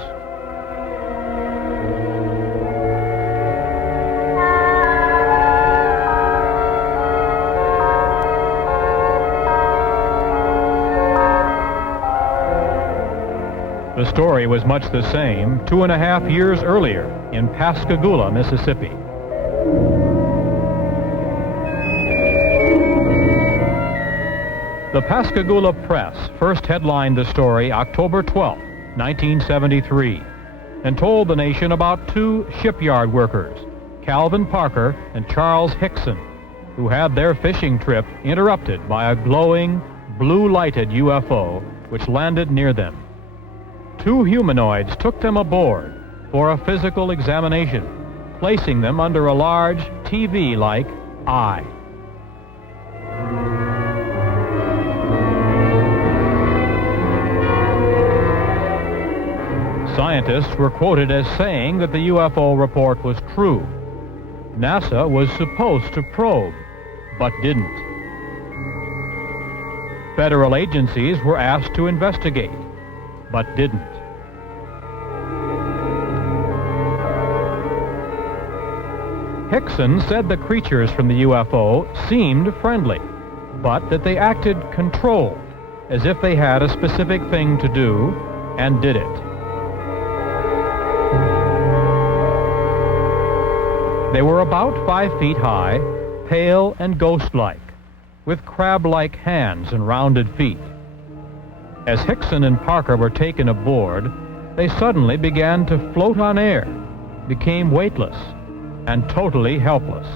The story was much the same 2.5 years earlier in Pascagoula, Mississippi. The Pascagoula Press first headlined the story October 12, 1973, and told the nation about two shipyard workers, Calvin Parker and Charles Hickson, who had their fishing trip interrupted by a glowing, blue-lighted UFO which landed near them. Two humanoids took them aboard for a physical examination, placing them under a large TV-like eye. Scientists were quoted as saying that the UFO report was true. NASA was supposed to probe, but didn't. Federal agencies were asked to investigate, but didn't. Hickson said the creatures from the UFO seemed friendly, but that they acted controlled, as if they had a specific thing to do, and did it. They were about 5 feet high, pale and ghost-like, with crab-like hands and rounded feet. As Hickson and Parker were taken aboard, they suddenly began to float on air, became weightless, and totally helpless.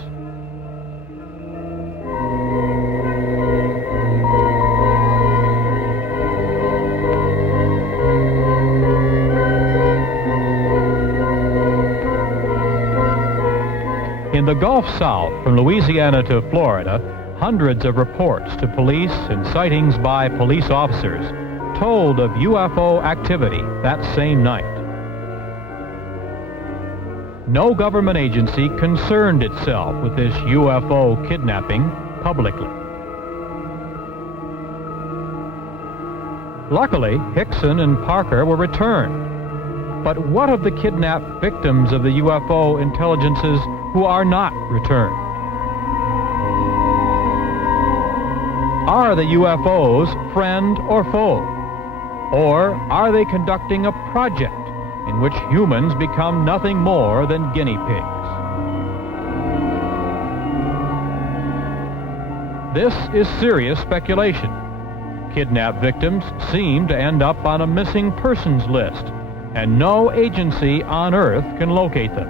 In the Gulf South, from Louisiana to Florida, hundreds of reports to police and sightings by police officers told of UFO activity that same night. No government agency concerned itself with this UFO kidnapping publicly. Luckily, Hickson and Parker were returned. But what of the kidnapped victims of the UFO intelligences who are not returned? Are the UFOs friend or foe? Or are they conducting a project in which humans become nothing more than guinea pigs? This is serious speculation. Kidnapped victims seem to end up on a missing persons list, and no agency on Earth can locate them.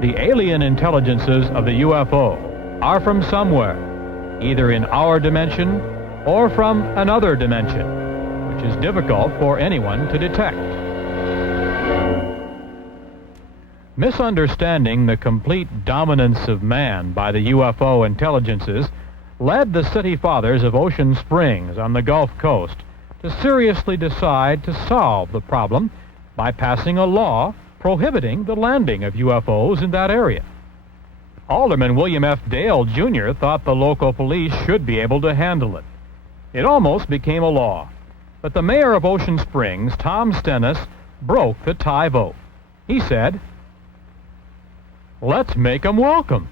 The alien intelligences of the UFO are from somewhere, either in our dimension or from another dimension, which is difficult for anyone to detect. Misunderstanding the complete dominance of man by the UFO intelligences led the city fathers of Ocean Springs on the Gulf Coast to seriously decide to solve the problem by passing a law prohibiting the landing of UFOs in that area. Alderman William F. Dale, Jr. thought the local police should be able to handle it. It almost became a law, but the mayor of Ocean Springs, Tom Stennis, broke the tie vote. He said, "Let's make them welcome."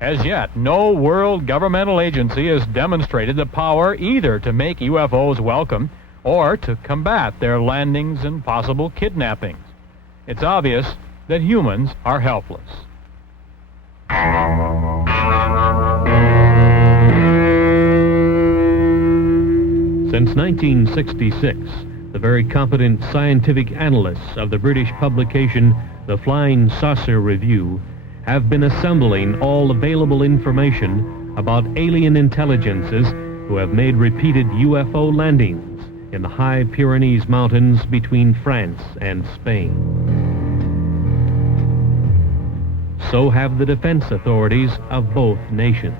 As yet, no world governmental agency has demonstrated the power either to make UFOs welcome or to combat their landings and possible kidnappings. It's obvious that humans are helpless. Since 1966, the very competent scientific analysts of the British publication The Flying Saucer Review have been assembling all available information about alien intelligences who have made repeated UFO landings in the high Pyrenees Mountains between France and Spain. So have the defense authorities of both nations.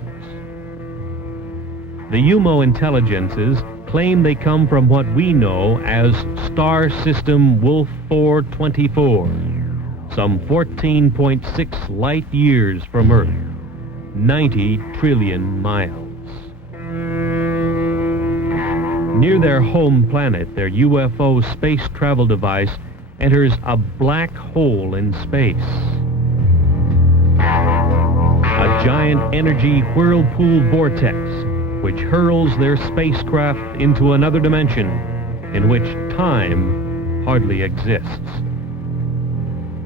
The UMO intelligences claim they come from what we know as Star System Wolf 424, some 14.6 light years from Earth, 90 trillion miles. Near their home planet, their UFO space travel device enters a black hole in space. A giant energy whirlpool vortex which hurls their spacecraft into another dimension in which time hardly exists.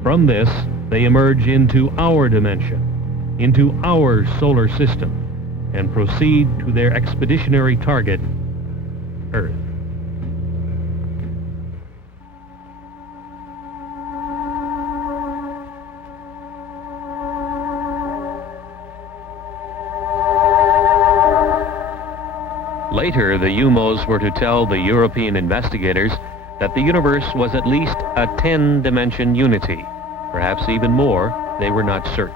From this, they emerge into our dimension, into our solar system, and proceed to their expeditionary target, Earth. Later, the UFOs were to tell the European investigators that the universe was at least a 10-dimension unity. Perhaps even more, they were not certain.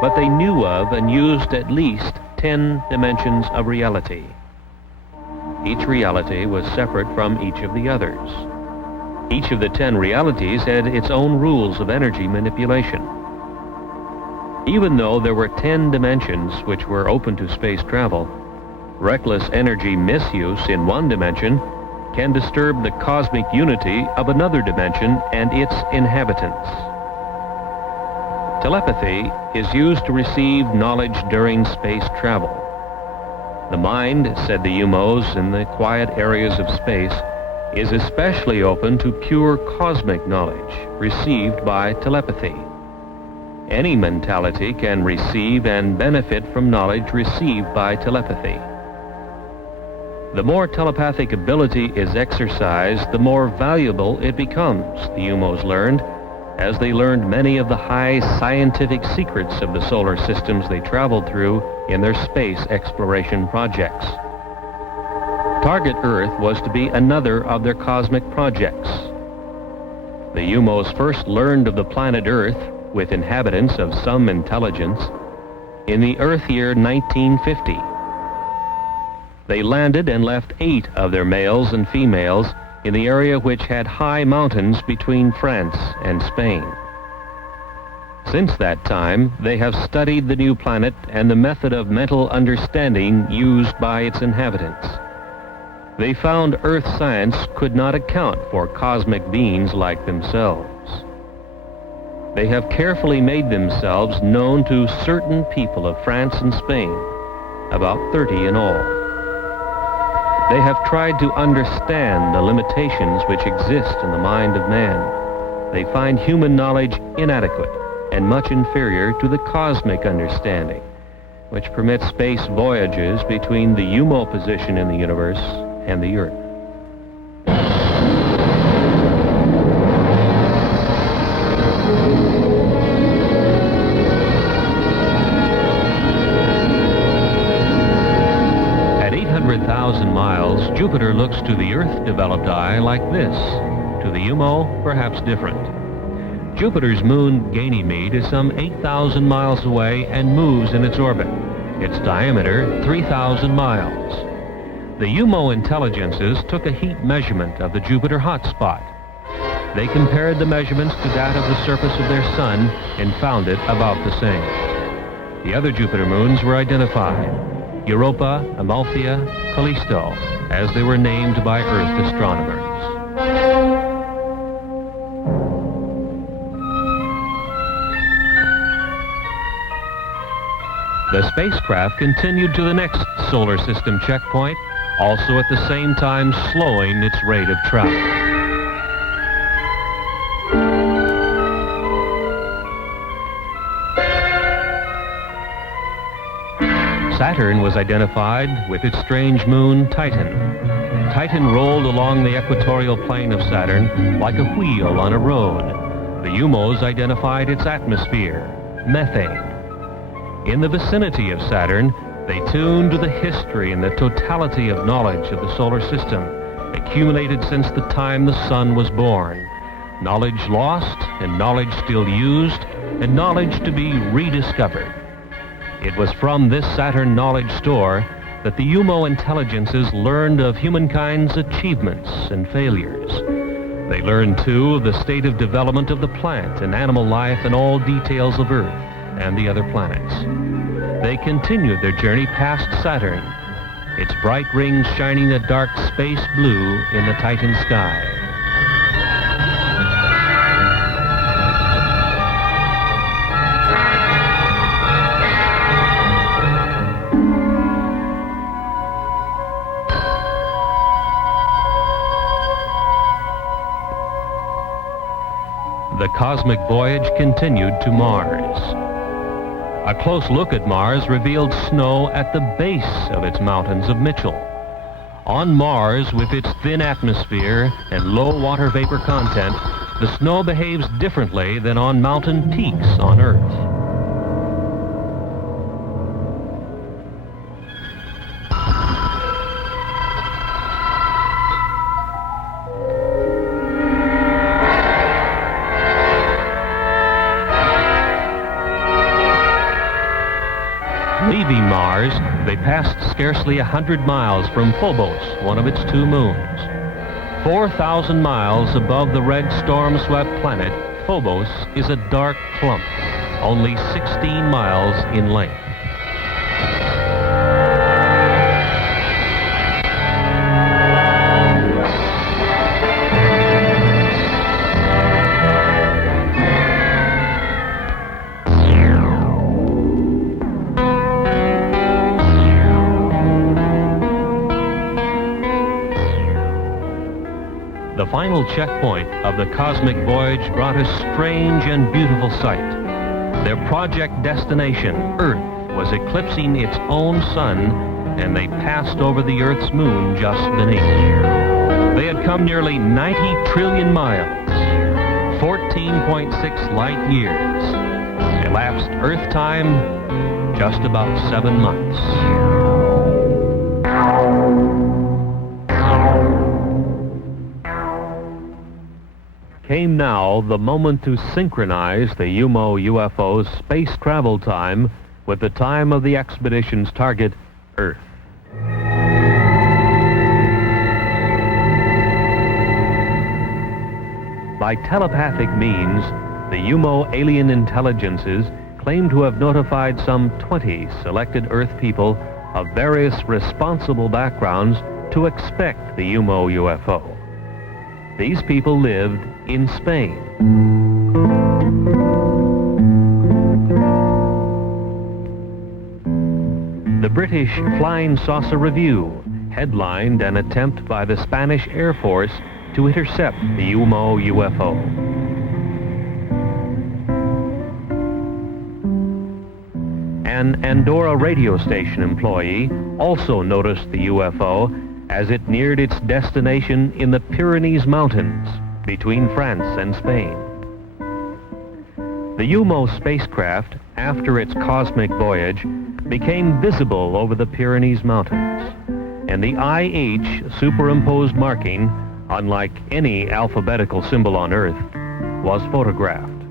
But they knew of and used at least 10 dimensions of reality. Each reality was separate from each of the others. Each of the 10 realities had its own rules of energy manipulation. Even though there were 10 dimensions which were open to space travel, reckless energy misuse in one dimension can disturb the cosmic unity of another dimension and its inhabitants. Telepathy is used to receive knowledge during space travel. The mind, said the UFOs in the quiet areas of space, is especially open to pure cosmic knowledge received by telepathy. Any mentality can receive and benefit from knowledge received by telepathy. The more telepathic ability is exercised, the more valuable it becomes, the UFOs learned, as they learned many of the high scientific secrets of the solar systems they traveled through in their space exploration projects. Target Earth was to be another of their cosmic projects. The UFOs first learned of the planet Earth, with inhabitants of some intelligence, in the Earth year 1950. They landed and left 8 of their males and females in the area which had high mountains between France and Spain. Since that time, they have studied the new planet and the method of mental understanding used by its inhabitants. They found Earth science could not account for cosmic beings like themselves. They have carefully made themselves known to certain people of France and Spain, about 30 in all. They have tried to understand the limitations which exist in the mind of man. They find human knowledge inadequate and much inferior to the cosmic understanding, which permits space voyages between the UFO position in the universe and the Earth. At 800,000 miles, Jupiter looks to the Earth-developed eye like this. To the UFO, perhaps different. Jupiter's moon, Ganymede, is some 8,000 miles away and moves in its orbit. Its diameter, 3,000 miles. The UFO intelligences took a heat measurement of the Jupiter hotspot. They compared the measurements to that of the surface of their sun and found it about the same. The other Jupiter moons were identified: Europa, Amalthea, Callisto, as they were named by Earth astronomers. The spacecraft continued to the next solar system checkpoint, also at the same time slowing its rate of travel. Saturn was identified with its strange moon, Titan. Titan rolled along the equatorial plane of Saturn like a wheel on a road. The UFOs identified its atmosphere, methane. In the vicinity of Saturn, they tuned to the history and the totality of knowledge of the solar system, accumulated since the time the sun was born. Knowledge lost, and knowledge still used, and knowledge to be rediscovered. It was from this Saturn knowledge store that the UFO intelligences learned of humankind's achievements and failures. They learned, too, of the state of development of the plant and animal life and all details of Earth and the other planets. They continued their journey past Saturn, its bright rings shining a dark space blue in the Titan sky. the cosmic voyage continued to Mars. A close look at Mars revealed snow at the base of its mountains of Mitchell. On Mars, with its thin atmosphere and low water vapor content, the snow behaves differently than on mountain peaks on Earth. Leaving Mars, they passed scarcely 100 miles from Phobos, one of its two moons. 4,000 miles above the red storm-swept planet, Phobos is a dark clump, only 16 miles in length. The final checkpoint of the cosmic voyage brought a strange and beautiful sight. Their project destination, Earth, was eclipsing its own sun, and they passed over the Earth's moon just beneath. They had come nearly 90 trillion miles, 14.6 light years. Elapsed Earth time, just about 7 months. Came now the moment to synchronize the UFO's space travel time with the time of the expedition's target, Earth. By telepathic means, the UMO alien intelligences claim to have notified some 20 selected Earth people of various responsible backgrounds to expect the UFO. These people lived in Spain. The British Flying Saucer Review headlined an attempt by the Spanish Air Force to intercept the UFO. An Andorra radio station employee also noticed the UFO as it neared its destination in the Pyrenees Mountains between France and Spain. The UMO spacecraft, after its cosmic voyage, became visible over the Pyrenees Mountains, and the IH superimposed marking, unlike any alphabetical symbol on Earth, was photographed.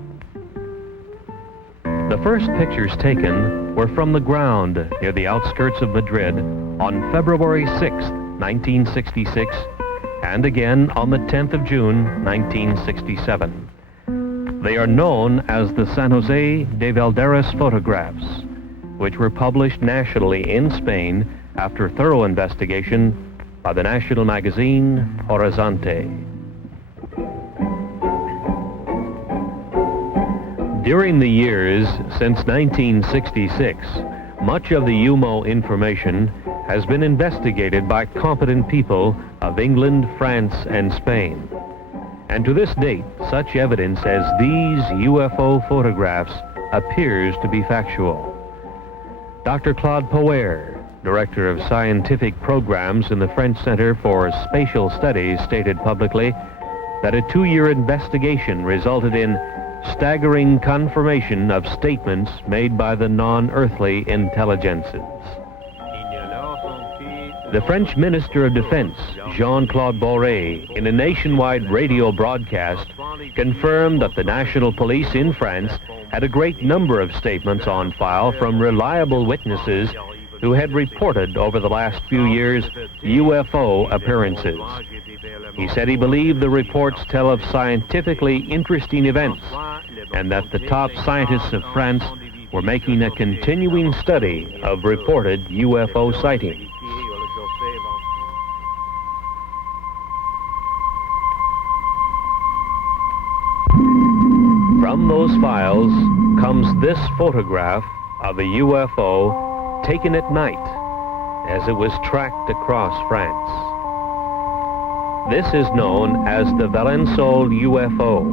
The first pictures taken were from the ground near the outskirts of Madrid on February 6th, 1966, and again on the 10th of June, 1967. They are known as the San Jose de Valderas photographs, which were published nationally in Spain after thorough investigation by the national magazine Horizonte. During the years since 1966, much of the UMO information has been investigated by competent people of England, France, and Spain. And to this date, such evidence as these UFO photographs appears to be factual. Dr. Claude Poer, Director of Scientific Programs in the French Center for Spatial Studies, stated publicly that a 2-year investigation resulted in staggering confirmation of statements made by the non-earthly intelligences. The French Minister of Defense, Jean-Claude Boré, in a nationwide radio broadcast, confirmed that the national police in France had a great number of statements on file from reliable witnesses who had reported over the last few years UFO appearances. He said he believed the reports tell of scientifically interesting events and that the top scientists of France were making a continuing study of reported UFO sightings. From those files comes this photograph of a UFO taken at night as it was tracked across France. This is known as the Valençol UFO.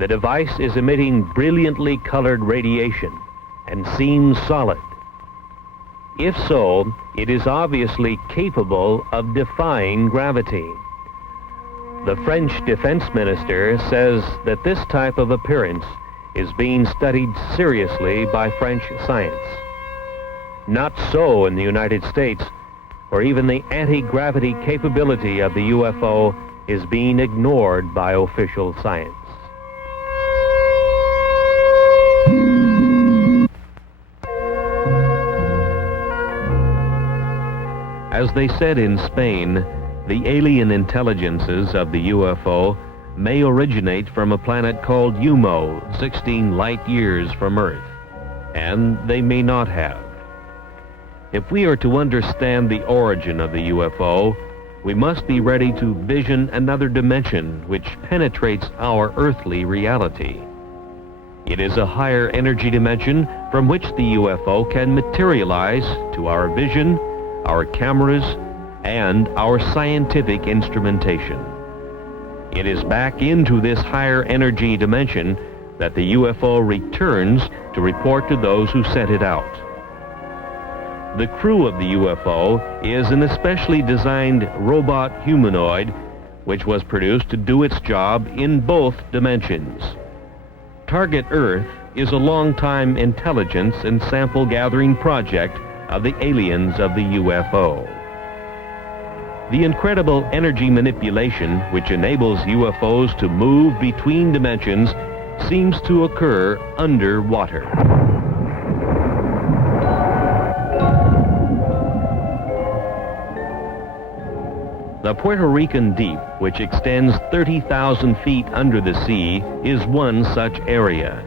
The device is emitting brilliantly colored radiation and seems solid. If so, it is obviously capable of defying gravity. The French defense minister says that this type of appearance is being studied seriously by French science. Not so in the United States, where even the anti-gravity capability of the UFO is being ignored by official science. As they said in Spain, the alien intelligences of the UFO may originate from a planet called UMO, 16 light years from Earth, and they may not have. If we are to understand the origin of the UFO, we must be ready to vision another dimension which penetrates our earthly reality. It is a higher energy dimension from which the UFO can materialize to our vision, our cameras, and our scientific instrumentation. It is back into this higher energy dimension that the UFO returns to report to those who sent it out. The crew of the UFO is an especially designed robot humanoid which was produced to do its job in both dimensions. Target Earth is a long-time intelligence and sample gathering project of the aliens of the UFO. The incredible energy manipulation which enables UFOs to move between dimensions seems to occur underwater. The Puerto Rican Deep, which extends 30,000 feet under the sea, is one such area.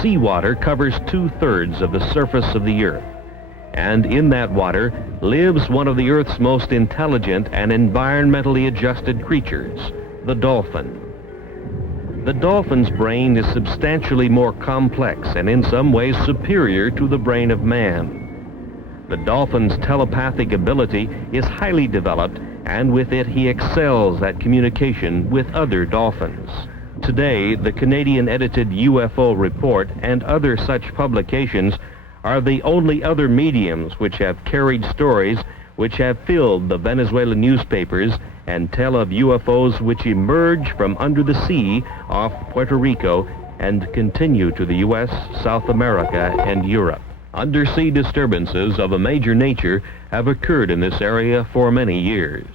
Seawater covers 2/3 of the surface of the Earth, and in that water lives one of the Earth's most intelligent and environmentally adjusted creatures, the dolphin. The dolphin's brain is substantially more complex and in some ways superior to the brain of man. The dolphin's telepathic ability is highly developed, and with it he excels at communication with other dolphins. Today, the Canadian-edited UFO report and other such publications are the only other mediums which have carried stories which have filled the Venezuelan newspapers and tell of UFOs which emerge from under the sea off Puerto Rico and continue to the U.S., South America, and Europe. Undersea disturbances of a major nature have occurred in this area for many years.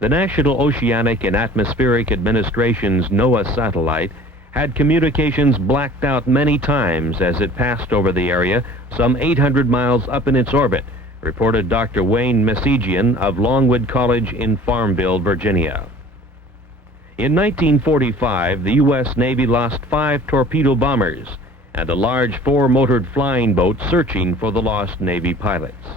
The National Oceanic and Atmospheric Administration's NOAA satellite had communications blacked out many times as it passed over the area some 800 miles up in its orbit, reported Dr. Wayne Messigian of Longwood College in Farmville, Virginia. In 1945, the U.S. Navy lost 5 torpedo bombers and a large 4-motored flying boat searching for the lost Navy pilots.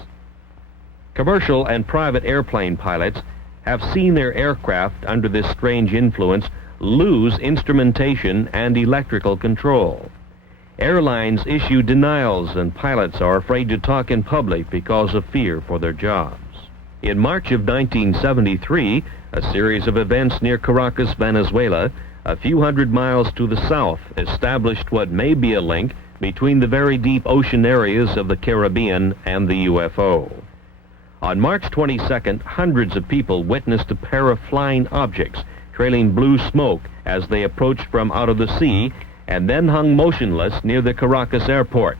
Commercial and private airplane pilots have seen their aircraft under this strange influence lose instrumentation and electrical control. Airlines issue denials and pilots are afraid to talk in public because of fear for their jobs. In March of 1973, a series of events near Caracas, Venezuela, a few hundred miles to the south, established what may be a link between the very deep ocean areas of the Caribbean and the UFO. On March 22nd, hundreds of people witnessed a pair of flying objects trailing blue smoke as they approached from out of the sea and then hung motionless near the Caracas airport.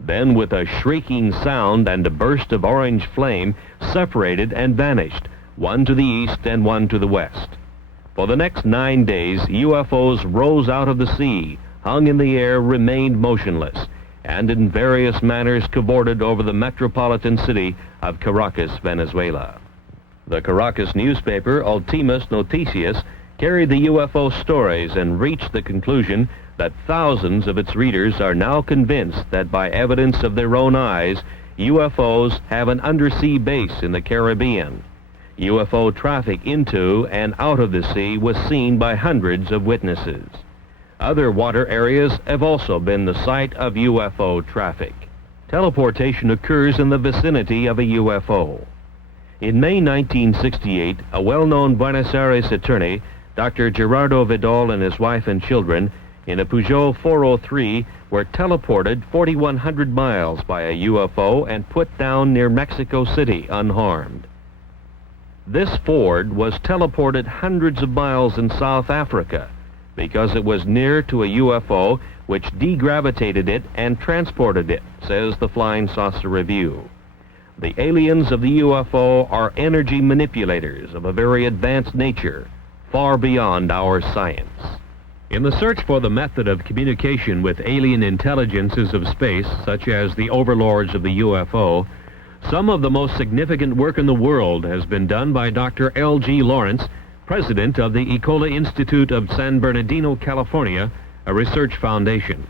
Then, with a shrieking sound and a burst of orange flame, separated and vanished, one to the east and one to the west. For the next 9 days, UFOs rose out of the sea, hung in the air, remained motionless, and in various manners cavorted over the metropolitan city of Caracas, Venezuela. The Caracas newspaper, Ultimas Noticias, carried the UFO stories and reached the conclusion that thousands of its readers are now convinced that by evidence of their own eyes, UFOs have an undersea base in the Caribbean. UFO traffic into and out of the sea was seen by hundreds of witnesses. Other water areas have also been the site of UFO traffic. Teleportation occurs in the vicinity of a UFO. In May 1968, a well-known Buenos Aires attorney Dr. Gerardo Vidal and his wife and children in a Peugeot 403 were teleported 4,100 miles by a UFO and put down near Mexico City unharmed. This Ford was teleported hundreds of miles in South Africa because it was near to a UFO which degravitated it and transported it, says the Flying Saucer Review. The aliens of the UFO are energy manipulators of a very advanced nature, far beyond our science. In the search for the method of communication with alien intelligences of space, such as the overlords of the UFO, some of the most significant work in the world has been done by Dr. L.G. Lawrence, president of the Ecola Institute of San Bernardino, California, a research foundation.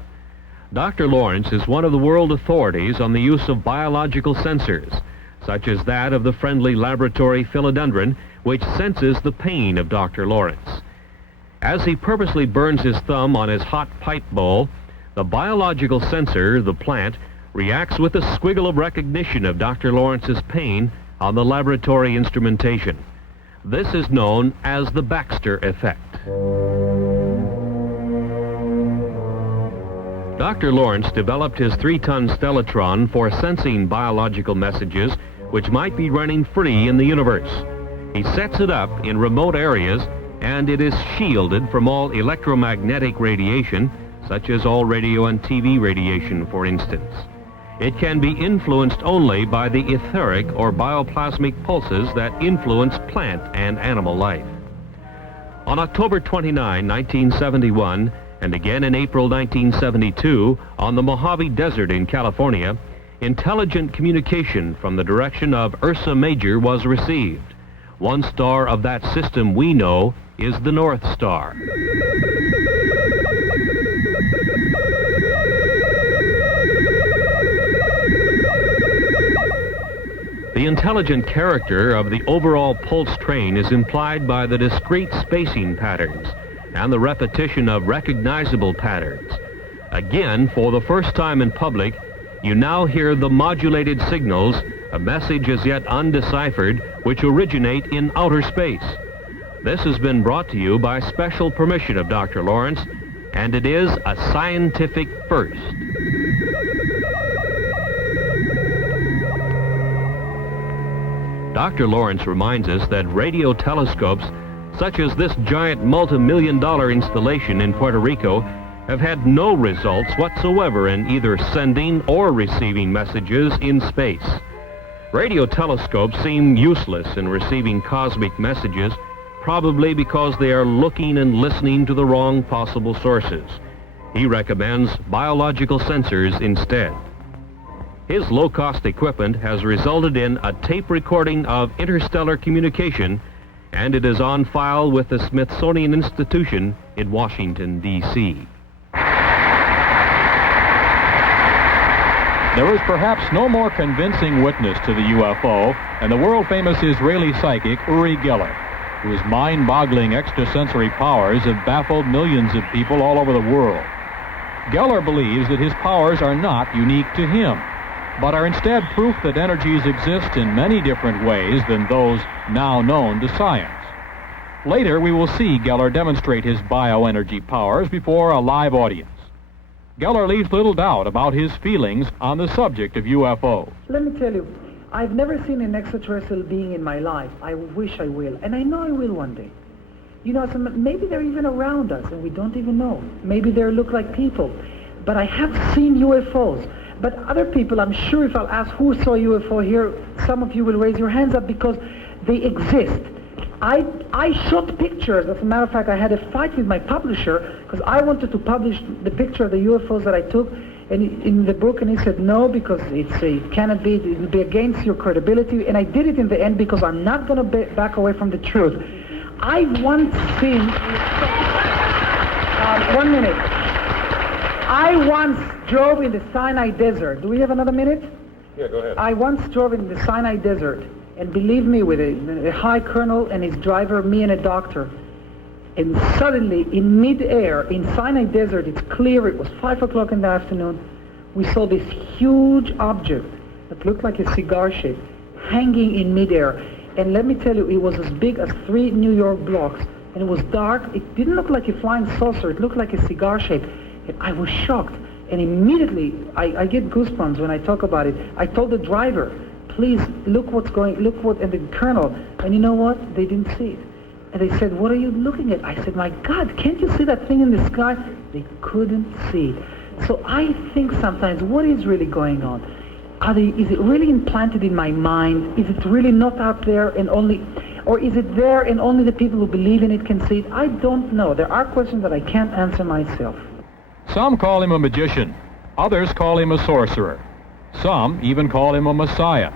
Dr. Lawrence is one of the world authorities on the use of biological sensors, such as that of the friendly laboratory philodendron, which senses the pain of Dr. Lawrence. As he purposely burns his thumb on his hot pipe bowl, the biological sensor, the plant, reacts with a squiggle of recognition of Dr. Lawrence's pain on the laboratory instrumentation. This is known as the Baxter effect. Dr. Lawrence developed his 3-ton stellatron for sensing biological messages which might be running free in the universe. He sets it up in remote areas, and it is shielded from all electromagnetic radiation, such as all radio and TV radiation, for instance. It can be influenced only by the etheric or bioplasmic pulses that influence plant and animal life. On October 29, 1971, and again in April 1972, on the Mojave Desert in California, intelligent communication from the direction of Ursa Major was received. One star of that system we know is the North Star. The intelligent character of the overall pulse train is implied by the discrete spacing patterns and the repetition of recognizable patterns. Again, for the first time in public, you now hear the modulated signals, a message as yet undeciphered, which originate in outer space. This has been brought to you by special permission of Dr. Lawrence, and it is a scientific first. Dr. Lawrence reminds us that radio telescopes, such as this giant multi-million-dollar installation in Puerto Rico, have had no results whatsoever in either sending or receiving messages in space. Radio telescopes seem useless in receiving cosmic messages, probably because they are looking and listening to the wrong possible sources. He recommends biological sensors instead. His low-cost equipment has resulted in a tape recording of interstellar communication, and it is on file with the Smithsonian Institution in Washington, D.C. There is perhaps no more convincing witness to the UFO than the world-famous Israeli psychic Uri Geller, whose mind-boggling extrasensory powers have baffled millions of people all over the world. Geller believes that his powers are not unique to him, but are instead proof that energies exist in many different ways than those now known to science. Later, we will see Geller demonstrate his bioenergy powers before a live audience. Geller leaves little doubt about his feelings on the subject of UFOs. Let me tell you, I've never seen an extraterrestrial being in my life. I wish I will, and I know I will one day. You know, so maybe they're even around us and we don't even know. Maybe they look like people. But I have seen UFOs. But other people, I'm sure if I'll ask who saw UFO here, some of you will raise your hands up because they exist. I shot pictures. As a matter of fact, I had a fight with my publisher because I wanted to publish the picture of the UFOs that I took in the book, and he said no because it cannot be, it will be against your credibility. And I did it in the end because I'm not going to back away from the truth. I once seen... 1 minute. I once drove in the Sinai Desert. Do we have another minute? Yeah, go ahead. I once drove in the Sinai Desert, and believe me, with a high colonel and his driver, me and a doctor. And suddenly, in mid-air, in Sinai Desert, it's clear, it was 5 o'clock in the afternoon, we saw this huge object that looked like a cigar shape hanging in mid-air. And let me tell you, it was as big as 3 New York blocks, and it was dark. It didn't look like a flying saucer. It looked like a cigar shape. And I was shocked. And immediately, I get goosebumps when I talk about it. I told the driver, please, look and the colonel. And you know what? They didn't see it. And they said, what are you looking at? I said, my God, can't you see that thing in the sky? They couldn't see it. So I think sometimes, what is really going on? Is it really implanted in my mind? Is it really not out there or is it there and only the people who believe in it can see it? I don't know. There are questions that I can't answer myself. Some call him a magician. Others call him a sorcerer. Some even call him a messiah.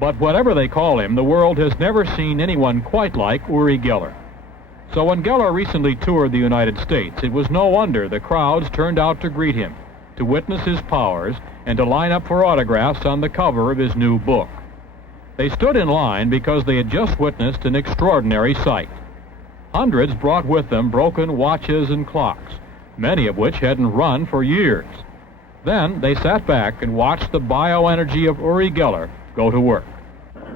But whatever they call him, the world has never seen anyone quite like Uri Geller. So when Geller recently toured the United States, it was no wonder the crowds turned out to greet him, to witness his powers, and to line up for autographs on the cover of his new book. They stood in line because they had just witnessed an extraordinary sight. Hundreds brought with them broken watches and clocks, many of which hadn't run for years. Then they sat back and watched the bioenergy of Uri Geller go to work.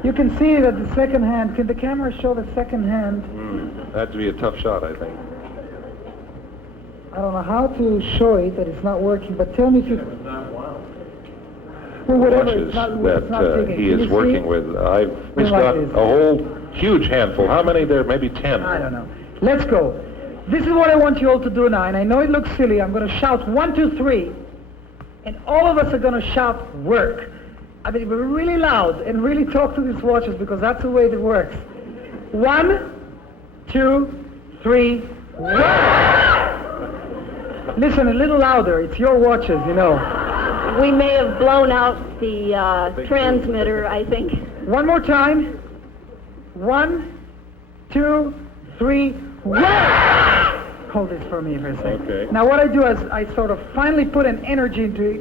You can see that the second hand. Can the camera show the second hand? That'd be a tough shot, I think. I don't know how to show it, that it's not working, but tell me if you... Well, whatever, Watches it's not that he is working with. He's got a whole huge handful. How many there? Maybe 10. I don't know. Let's go. This is what I want you all to do now, and I know it looks silly. I'm going to shout 1, 2, 3, and all of us are going to shout work. I mean, we're really loud and really talk to these watches because that's the way it works. 1, 2, 3, work! Listen a little louder. It's your watches, you know. We may have blown out the transmitter, I think. One more time. 1, 2, 3, work! Hold this for me for a second. Okay. Now what I do is I sort of finally put an energy into it,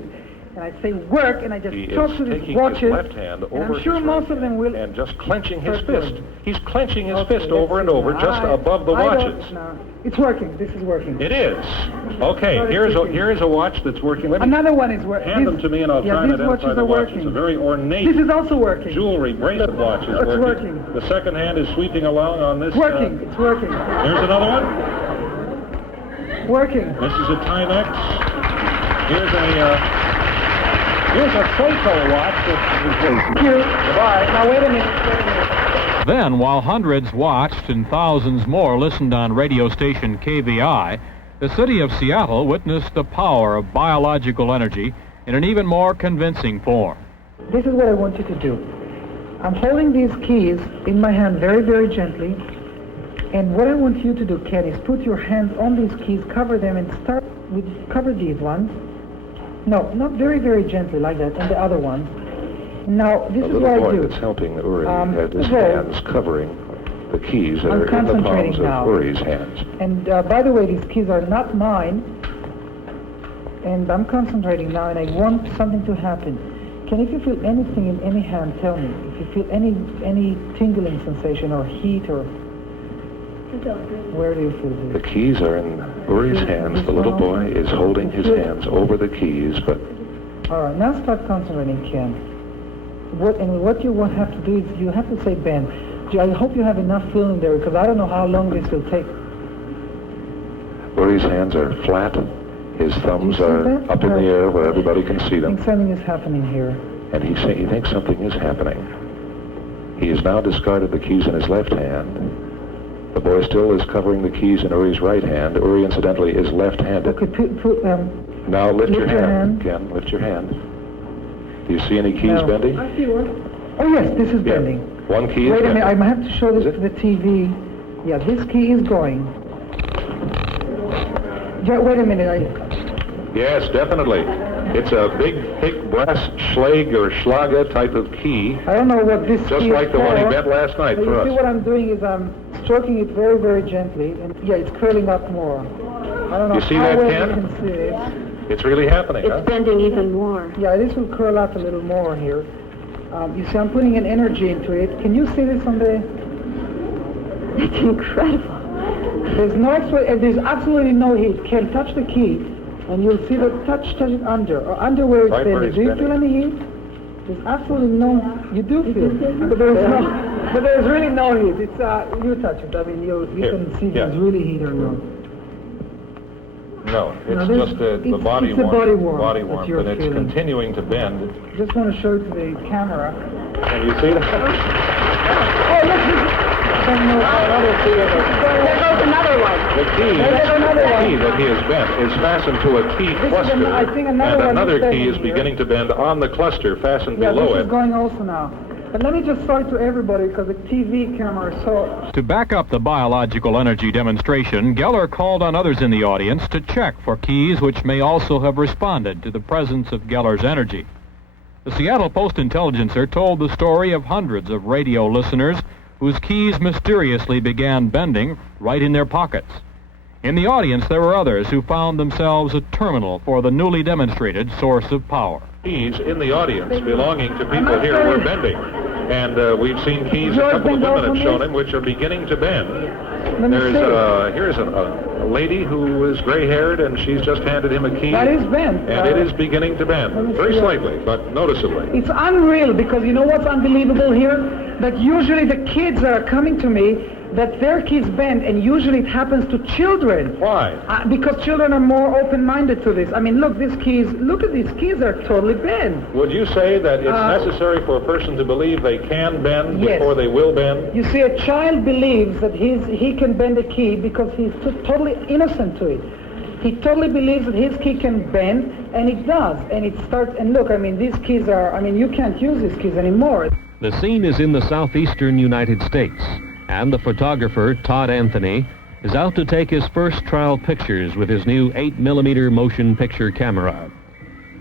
and I say work, and I just talk to these watches. His left hand over and I'm sure most of them will. And just clenching his fist. He's clenching his fist over and over, just above the watches. No, it's working. This is working. It is. Okay, here is a watch that's working. Another one is working. Hand them to me, and I'll try and identify the watch. Working. It's a very ornate. This is also working. Jewelry bracelet watch is working. The second hand is sweeping along on this. Working. It's working. Here's another one. Working. This is a Timex. Here's a Seiko watch. Goodbye. Now wait a minute. Then, while hundreds watched and thousands more listened on radio station KVI, the city of Seattle witnessed the power of biological energy in an even more convincing form. This is what I want you to do. I'm holding these keys in my hand very, very gently. And what I want you to do, Ken, is put your hands on these keys, cover them, and cover these ones. No, not very, very gently like that, and the other ones. Now, this is what I do. The little boy that's helping Uri had his hands covering the keys that are in the palms of Uri's hands. And by the way, these keys are not mine. And I'm concentrating now, and I want something to happen. If you feel anything in any hand, tell me. If you feel any tingling sensation or heat or... Where do you feel this? The keys are in Uri's hands. The little boy is holding his hands over the keys, but... All right, now start concentrating, Ken. What you have to do is you have to say, Ben, I hope you have enough feeling there, because I don't know how long this will take. Uri's hands are flat. His thumbs are up in the air where everybody can see them. I think something is happening here. And he thinks something is happening. He has now discarded the keys in his left hand. The boy still is covering the keys in Uri's right hand. Uri, incidentally, is left-handed. Okay, now lift your hand, Ken. Lift your hand. Do you see any keys bending? I see one. Oh, yes, this is bending. One key is Wait a minute, bending. I have to show this to the TV. Yeah, this key is going. Wait a minute. Yes, definitely. It's a big, thick brass Schlag or Schlager type of key. I don't know what this just key like is the one he for. bent last night But for us. You see what I'm doing is I'm stroking it very, very gently, and yeah, it's curling up more. I don't know You see how that, well Ken? you can see it. It's really happening, It's bending even more. Yeah, this will curl up a little more here. You see, I'm putting an energy into it. Can you see this on the... It's incredible. There's absolutely no heat. Ken, touch the key, and you'll see the touch it under, or under where it's bending. Do you feel any heat? There's absolutely no, you do feel it, but there's really no heat. It's, you touch it, I mean, you can see there's really heat around. No, it's just the body warmth, and it's continuing to bend. Just want to show it to the camera. Can you see that? Oh, look, there goes another one. The key that he has bent is fastened to a key cluster, and another key is beginning to bend on the cluster fastened below it. This is going also now. But let me just show it to everybody because the TV camera saw. To back up the biological energy demonstration, Geller called on others in the audience to check for keys which may also have responded to the presence of Geller's energy. The Seattle Post-Intelligencer told the story of hundreds of radio listeners whose keys mysteriously began bending right in their pockets. In the audience, there were others who found themselves a terminal for the newly demonstrated source of power. Keys in the audience belonging to people here were bending. And we've seen keys, a couple of women have shown him, which are beginning to bend. Here's a lady who is gray-haired, and she's just handed him a key. That is bent. And it is beginning to bend, very slightly, but noticeably. It's unreal, because you know what's unbelievable here? That usually the kids that are coming to me, that their keys bend, and usually it happens to children. Why? Because children are more open-minded to this. I mean, look, look at these keys, they're totally bent. Would you say that it's necessary for a person to believe they can bend before they will bend? You see, a child believes that he can bend a key because he's totally innocent to it. He totally believes that his key can bend, and it does. And it starts, and look, I mean, these keys are, I mean, you can't use these keys anymore. The scene is in the southeastern United States, and the photographer, Todd Anthony, is out to take his first trial pictures with his new 8mm motion picture camera.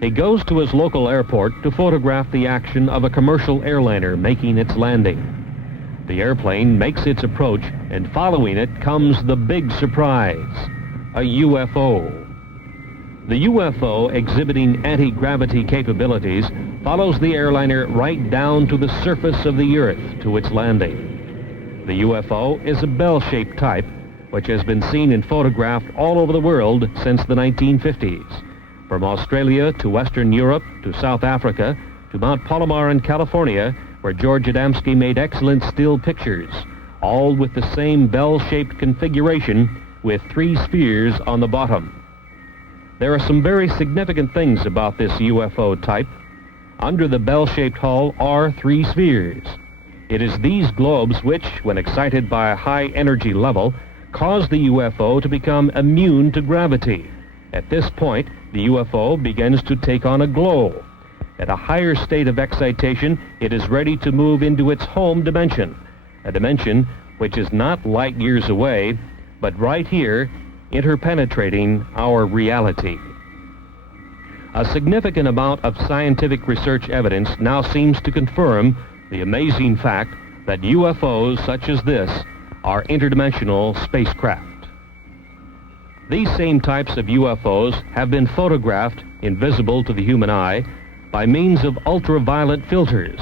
He goes to his local airport to photograph the action of a commercial airliner making its landing. The airplane makes its approach, and following it comes the big surprise, a UFO. The UFO, exhibiting anti-gravity capabilities, follows the airliner right down to the surface of the Earth to its landing. The UFO is a bell-shaped type, which has been seen and photographed all over the world since the 1950s. From Australia to Western Europe to South Africa to Mount Palomar in California, where George Adamski made excellent still pictures, all with the same bell-shaped configuration with 3 spheres on the bottom. There are some very significant things about this UFO type. Under the bell-shaped hull are 3 spheres. It is these globes which, when excited by a high energy level, cause the UFO to become immune to gravity. At this point, the UFO begins to take on a glow. At a higher state of excitation, it is ready to move into its home dimension, a dimension which is not light years away, but right here, interpenetrating our reality. A significant amount of scientific research evidence now seems to confirm the amazing fact that UFOs such as this are interdimensional spacecraft. These same types of UFOs have been photographed, invisible to the human eye, by means of ultraviolet filters,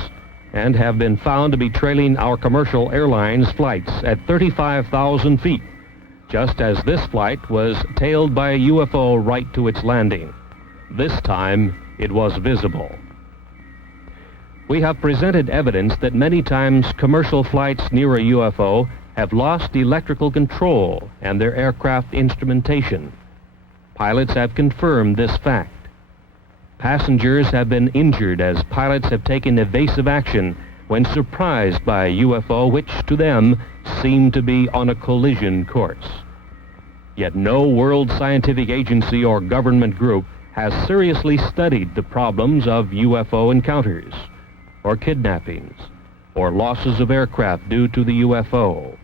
and have been found to be trailing our commercial airlines' flights at 35,000 feet, just as this flight was tailed by a UFO right to its landing. This time, it was visible. We have presented evidence that many times commercial flights near a UFO have lost electrical control and their aircraft instrumentation. Pilots have confirmed this fact. Passengers have been injured as pilots have taken evasive action when surprised by a UFO which to them seemed to be on a collision course. Yet no world scientific agency or government group has seriously studied the problems of UFO encounters, or kidnappings, or losses of aircraft due to the UFO.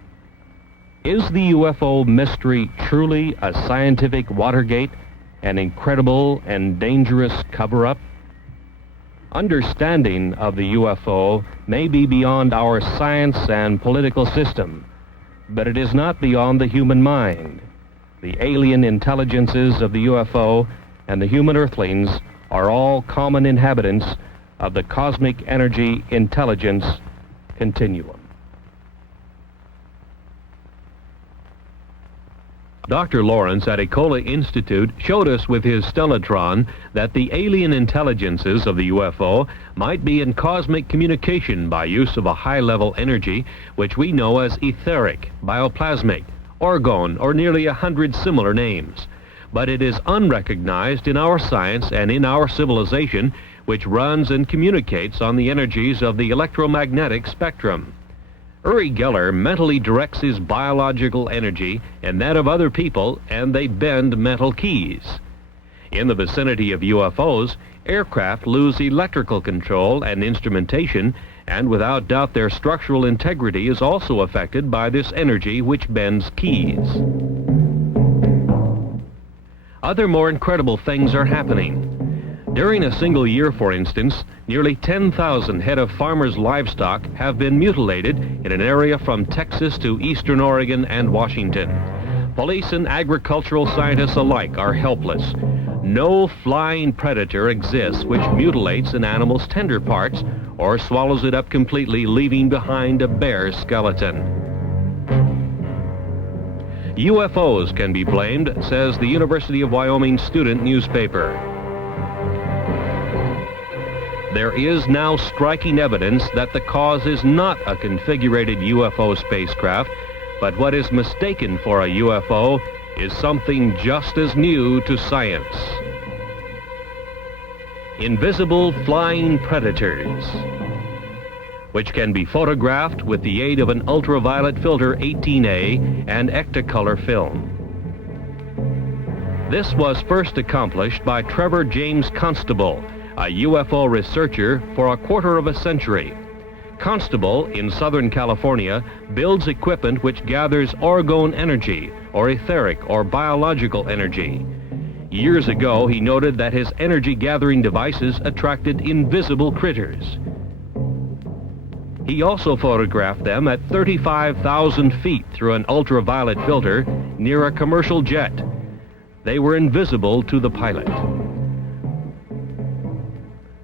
Is the UFO mystery truly a scientific Watergate, an incredible and dangerous cover-up? Understanding of the UFO may be beyond our science and political system, but it is not beyond the human mind. The alien intelligences of the UFO and the human earthlings are all common inhabitants of the cosmic energy intelligence continuum. Dr. Lawrence at Ecola Institute showed us with his stellatron that the alien intelligences of the UFO might be in cosmic communication by use of a high-level energy which we know as etheric, bioplasmic, orgone, or nearly 100 similar names. But it is unrecognized in our science and in our civilization, which runs and communicates on the energies of the electromagnetic spectrum. Uri Geller mentally directs his biological energy and that of other people, and they bend mental keys. In the vicinity of UFOs, aircraft lose electrical control and instrumentation, and without doubt their structural integrity is also affected by this energy which bends keys. Other more incredible things are happening. During a single year, for instance, nearly 10,000 head of farmers' livestock have been mutilated in an area from Texas to eastern Oregon and Washington. Police and agricultural scientists alike are helpless. No flying predator exists which mutilates an animal's tender parts or swallows it up completely, leaving behind a bare skeleton. UFOs can be blamed, says the University of Wyoming student newspaper. There is now striking evidence that the cause is not a configurated UFO spacecraft, but what is mistaken for a UFO is something just as new to science. Invisible flying predators, which can be photographed with the aid of an ultraviolet filter 18A and Ectacolor film. This was first accomplished by Trevor James Constable, a UFO researcher for a quarter of a century. Constable, in Southern California, builds equipment which gathers orgone energy, or etheric or biological energy. Years ago, he noted that his energy-gathering devices attracted invisible critters. He also photographed them at 35,000 feet through an ultraviolet filter near a commercial jet. They were invisible to the pilot.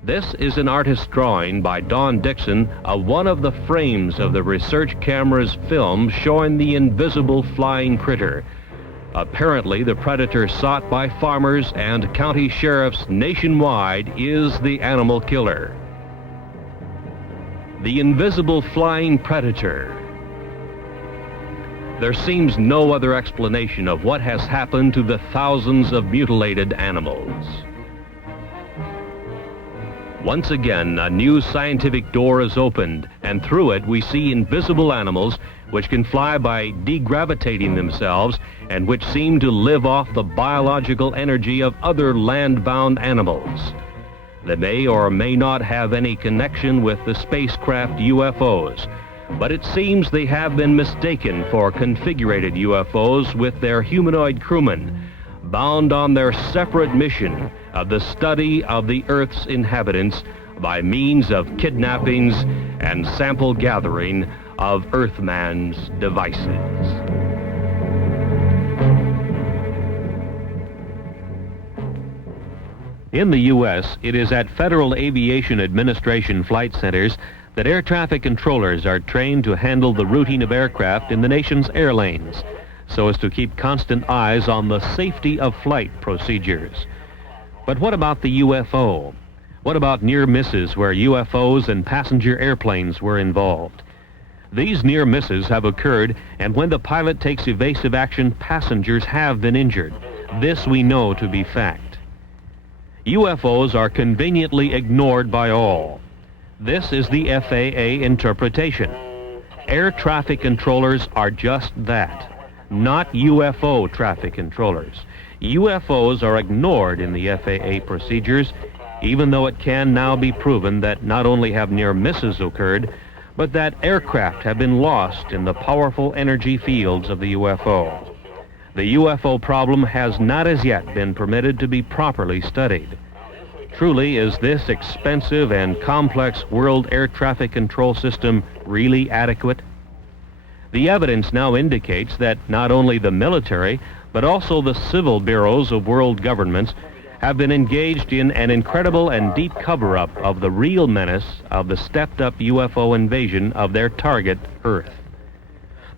This is an artist's drawing by Don Dixon of one of the frames of the research camera's film showing the invisible flying critter. Apparently, the predator sought by farmers and county sheriffs nationwide is the animal killer. The invisible flying predator. There seems no other explanation of what has happened to the thousands of mutilated animals. Once again, a new scientific door is opened, and through it we see invisible animals which can fly by degravitating themselves and which seem to live off the biological energy of other land-bound animals. They may or may not have any connection with the spacecraft UFOs, but it seems they have been mistaken for configurated UFOs with their humanoid crewmen, bound on their separate mission of the study of the Earth's inhabitants by means of kidnappings and sample gathering of Earthman's devices. In the U.S., it is at Federal Aviation Administration flight centers that air traffic controllers are trained to handle the routing of aircraft in the nation's air lanes, so as to keep constant eyes on the safety of flight procedures. But what about the UFO? What about near misses where UFOs and passenger airplanes were involved? These near misses have occurred, and when the pilot takes evasive action, passengers have been injured. This we know to be fact. UFOs are conveniently ignored by all. This is the FAA interpretation. Air traffic controllers are just that, not UFO traffic controllers. UFOs are ignored in the FAA procedures, even though it can now be proven that not only have near misses occurred, but that aircraft have been lost in the powerful energy fields of the UFO. The UFO problem has not as yet been permitted to be properly studied. Truly, is this expensive and complex world air traffic control system really adequate? The evidence now indicates that not only the military, but also the civil bureaus of world governments have been engaged in an incredible and deep cover-up of the real menace of the stepped-up UFO invasion of their target, Earth.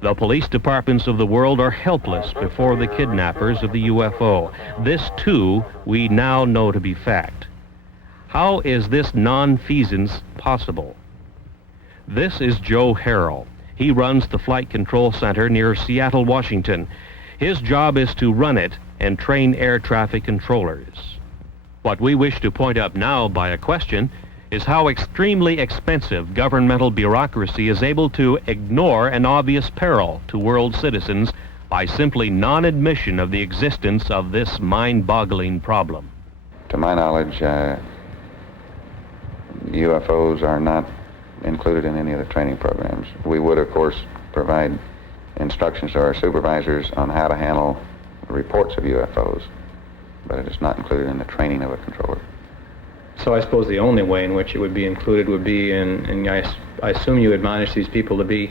The police departments of the world are helpless before the kidnappers of the UFO. This, too, we now know to be fact. How is this nonfeasance possible? This is Joe Harrell. He runs the Flight Control Center near Seattle, Washington. His job is to run it and train air traffic controllers. What we wish to point up now by a question is how extremely expensive governmental bureaucracy is able to ignore an obvious peril to world citizens by simply non-admission of the existence of this mind-boggling problem. To my knowledge, UFOs are not included in any of the training programs. We would, of course, provide instructions to our supervisors on how to handle reports of UFOs, but it is not included in the training of a controller. So I suppose the only way in which it would be included would be in I assume you admonish these people to be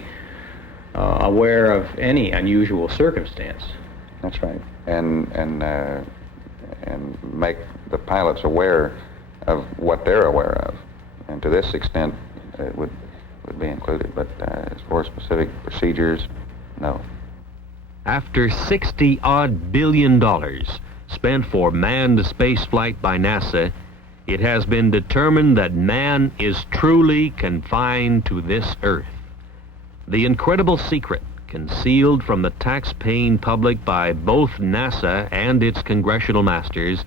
aware of any unusual circumstance. That's right, and make the pilots aware of what they're aware of, and to this extent it would be included. But as for specific procedures, no. After $60-odd billion spent for manned spaceflight by NASA, it has been determined that man is truly confined to this Earth. The incredible secret concealed from the tax-paying public by both NASA and its congressional masters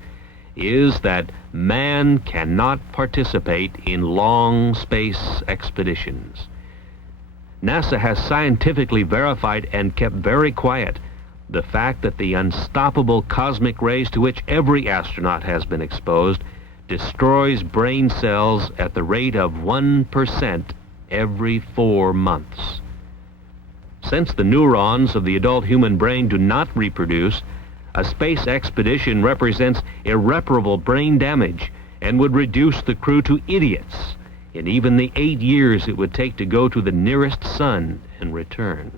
is that man cannot participate in long space expeditions. NASA has scientifically verified and kept very quiet the fact that the unstoppable cosmic rays to which every astronaut has been exposed destroys brain cells at the rate of 1% every 4 months. Since the neurons of the adult human brain do not reproduce, a space expedition represents irreparable brain damage and would reduce the crew to idiots in even the 8 years it would take to go to the nearest sun and return.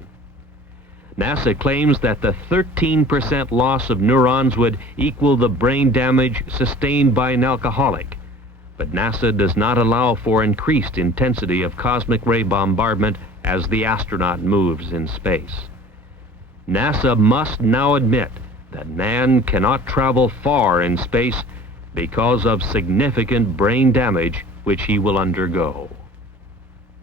NASA claims that the 13% loss of neurons would equal the brain damage sustained by an alcoholic, but NASA does not allow for increased intensity of cosmic ray bombardment as the astronaut moves in space. NASA must now admit that man cannot travel far in space because of significant brain damage which he will undergo.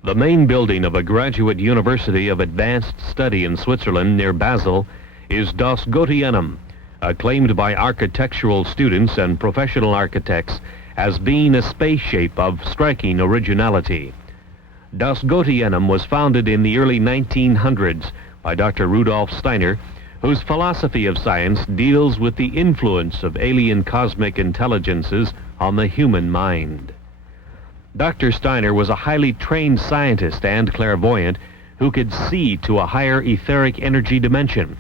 The main building of a graduate university of advanced study in Switzerland near Basel is Das Goetheanum, acclaimed by architectural students and professional architects as being a space shape of striking originality. Das Goetheanum was founded in the early 1900s by Dr. Rudolf Steiner, whose philosophy of science deals with the influence of alien cosmic intelligences on the human mind. Dr. Steiner was a highly trained scientist and clairvoyant who could see to a higher etheric energy dimension.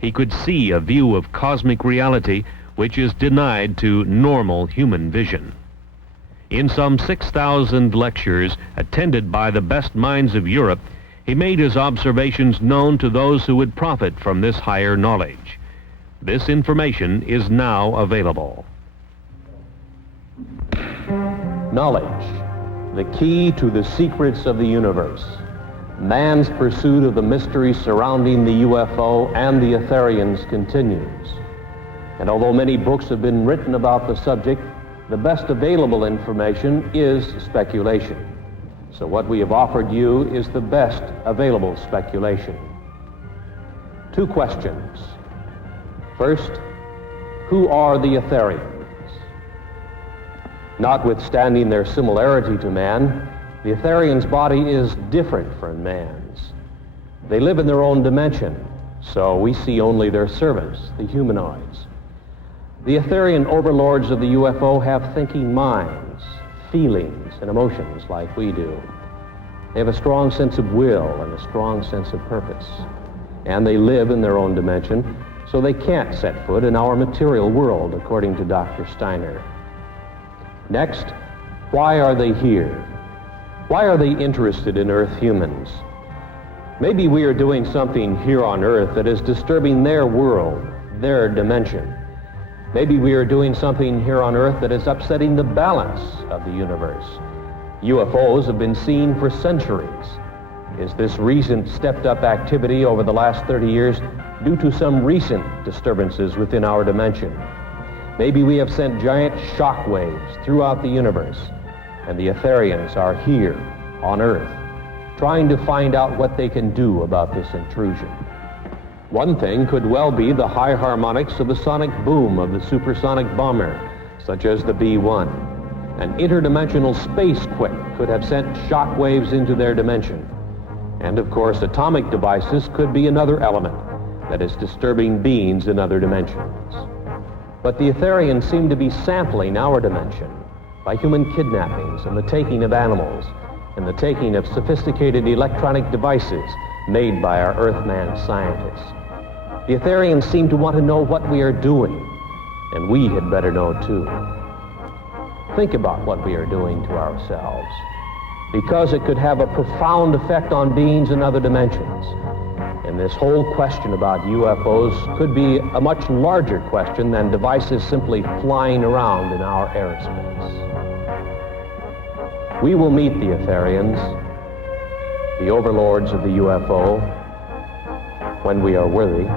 He could see a view of cosmic reality which is denied to normal human vision. In some 6,000 lectures attended by the best minds of Europe, he made his observations known to those who would profit from this higher knowledge. This information is now available. Knowledge, the key to the secrets of the universe. Man's pursuit of the mystery surrounding the UFO and the Etherians continues. And although many books have been written about the subject, the best available information is speculation. So what we have offered you is the best available speculation. 2 questions. First, who are the Etherians? Notwithstanding their similarity to man, the Etherians' body is different from man's. They live in their own dimension, so we see only their servants, the humanoids. The Etherian overlords of the UFO have thinking minds, feelings, and emotions like we do. They have a strong sense of will and a strong sense of purpose. And they live in their own dimension, so they can't set foot in our material world, according to Dr. Steiner. Next, why are they here? Why are they interested in Earth humans? Maybe we are doing something here on Earth that is disturbing their world, their dimension. Maybe we are doing something here on Earth that is upsetting the balance of the universe. UFOs have been seen for centuries. Is this recent stepped-up activity over the last 30 years due to some recent disturbances within our dimension? Maybe we have sent giant shock waves throughout the universe, and the Etherians are here on Earth, trying to find out what they can do about this intrusion. One thing could well be the high harmonics of the sonic boom of the supersonic bomber, such as the B-1. An interdimensional space quake could have sent shock waves into their dimension. And of course, atomic devices could be another element that is disturbing beings in other dimensions. But the Etherians seem to be sampling our dimension by human kidnappings and the taking of animals and the taking of sophisticated electronic devices made by our Earthman scientists. The Etherians seem to want to know what we are doing, and we had better know too. Think about what we are doing to ourselves, because it could have a profound effect on beings in other dimensions. And this whole question about UFOs could be a much larger question than devices simply flying around in our airspace. We will meet the Etherians, the overlords of the UFO, when we are worthy.